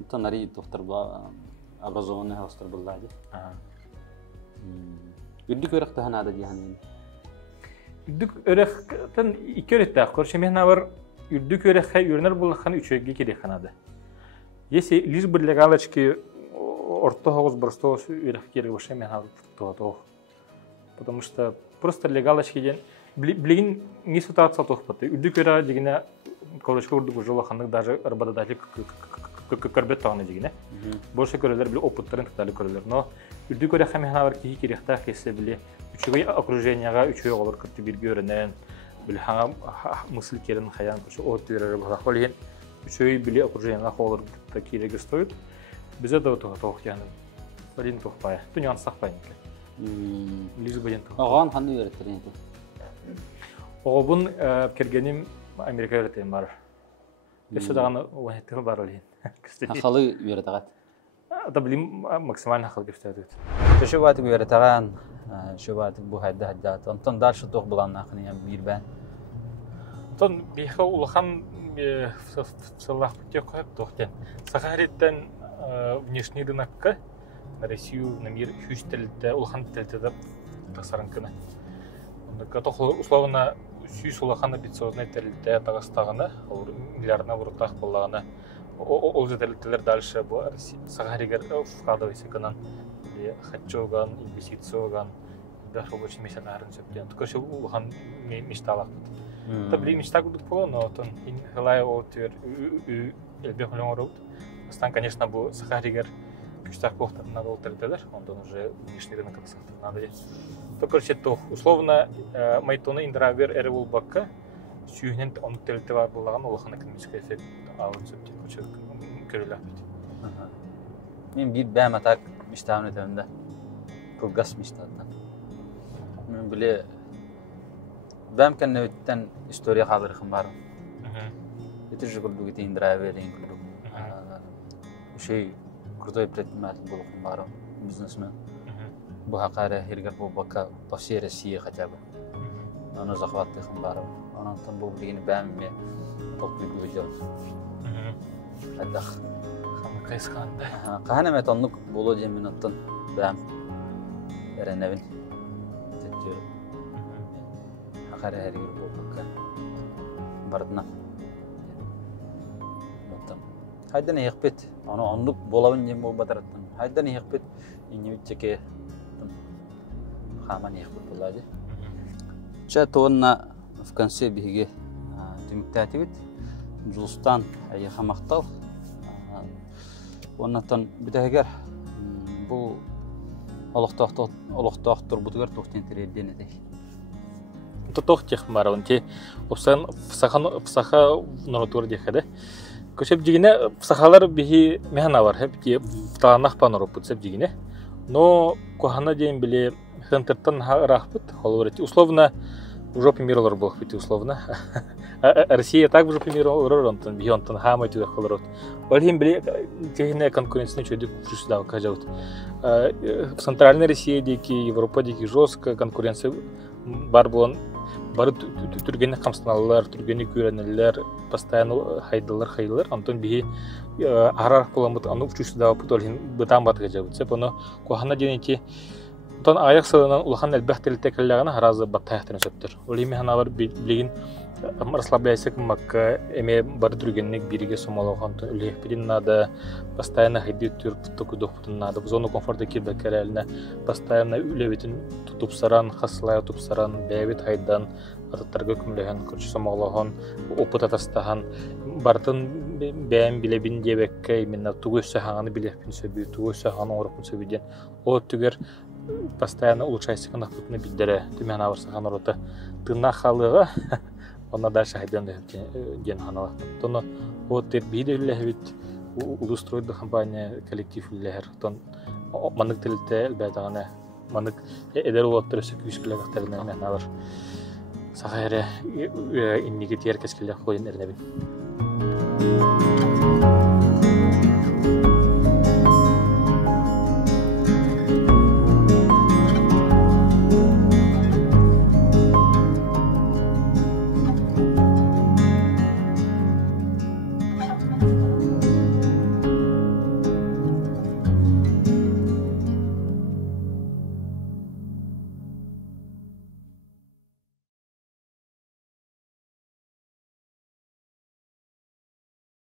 Танари тохтар ба образованный хостер буллади. Үддүк өрөктө ханада дияны. Үддүк өрөктөн икөрөттө көршө мен бар үддүк өрөккө үрнөр булган үчөйгө керек ханада. Если лишь бы для галочки орто хогуз бросто өрөк керек болсо мен алып то. Потому что просто для галочки ден билген не ситуация тохпаты. Үддүк өрө дегене колочко урдук жолу хандык даже работодатель көрбет тағаны дегене. Больше көрелер біле опыттарын тықталы көрелер. Но үрді көре қамена бар кейі керекті кесе біле үчіғай окруженияға үчіғай олар күтті бірге өрінен біле хаңа мысыл керін қаян көші от өрері бұға қолеген үчіғай біле окруженияға олар күтті керегі стоит. Бізе да отуға тоқ яны. Бәлін тоқпая. Дүнияны сақпайын ке. Лизі бәлін тоқ. Оған қанды өреттер енді? Оғабын кергенім Америка өреттен бар. Өсі дағаны оғанеттігі бар олейін. Ақылы үйретағат? Да білім максимально ақылы көстәдет. Төші батып үйретаған, шо батып бұхайды хаддат. Онтон даршы тоқ бұлан ақыниян бір бән. Онтон бейхі ұлыған сыллақ бүте қойып тоқтен. Сақареттен внешний рынокқа на Россию, на мир хүстілді, ұлыған тілді тақсарын күні. Условно, сүйіс ұлықаны 500 тәлілді тағыстағыны, миллиардына бұрықтақ болағыны. Ол жетеліктелер дальше бұл сағаригер вкладывайся канан, хатчоған, инвестицияған, да рабочий месяц арын сөптен. Көші ұлған мечталақ. Та білей мечта күдік болу, но тон хылай ол түйер әлбек үлің орауд. Остан, конечно, бұл сағаригер күштақ боқтарына да ол тәрделер, ондан уже внешний рынок қысақтыр надо. То, короче, то условно майтоны индирагер әрі бол баққа, сүйінен оны тәлікті бар болған олған экономический эффект алып сөптен көрілі ақпет. Мен бір бәм атақ мечтағын өтемінде, көггас мечтағынан. Мен біле, бәм кәнне өттен история қалырықым барым. Это же күрдік өте индирагер ең күрдік. Үшей крутой предприниматель болуқым барым, бизнесмен. Бұл хақары хергер бұл баққа по всей России хотя бы. Оны захваттықым барым. Онантан бұл білгені бәміме толпы көжел. Әддақ. Қамы қайсқанды. Қаған әмет онлық болу дейін мен оттан бәм әрінәвін тәттері. Хақары хергер бұл баққа бардына. Хайдан еқпет. Оны онлық болауын дейін бұл батараттан. Хайдан еқпет. Инеметтеке Хаман еқпет болады. Чатуынна в конце беге түміктәтігіт. Жылыстан әйеға мақтал. Оннаттан бітәгер бұл олықтақтыр бұтығар тоқтен тірелден әдей. Тоқ тех барауын те, опсан псаха нұрытуыр декеді. Көшеп дегіне псахалар беге механа бар, әпке таланақ па нұрып бұтсеп дегіне. Но кохана дейін біле хынтырттан рахпыт, условно в жопе мира лор был, условно. Россия так в жопе мира лор, он там хамай туда холорот. Ольгин били техная конкуренция чудик сюда кажут. В центральной России дики, Европа дики жесткая конкуренция барбон. Бары түргенек камсыналар, түргенек үйренелер, постоянно хайдылар, антон бихи арар поламыт, аны учусуда опыт олхин бытан батыга жабыт. Сеп оны кохана денети, тон аяк сылынан улахан әлбәхтелі тәкілләғана харазы баттаяқтырын сөптір. Ол еме ханавар білген расслабляйсек макка эме бары түргенек бириге сомалауған үлек білін нада, постоянно хайды түр тұтты күдіқ нада, зону комфорта кирбәкер әліне, постоянно үлебетін тұтупсаран, қасылай тұтупсаран, бәйбет хайдан, атыттарға күмлеген, күрші сомалауған, опыт атастаған, бартын бәйін білебін дебекке, именно туғыз сәхаңаны білеппін сөбі, туғыз сәхаңаны орықпын сөбіден. О түгер постоянно улучшайсықын ақпытыны білдері, түмен авырсаған ұрыты тыңна қалыға, ona дальше хайдан ден ханала. Тоно вот тербиде лехвит устроит компания коллектив лехер. Тон манык телте элбетагана манык эдер улоттыр сөкүс билегтерне меналар. Сахайре иннигит еркескеле коен эрнебин.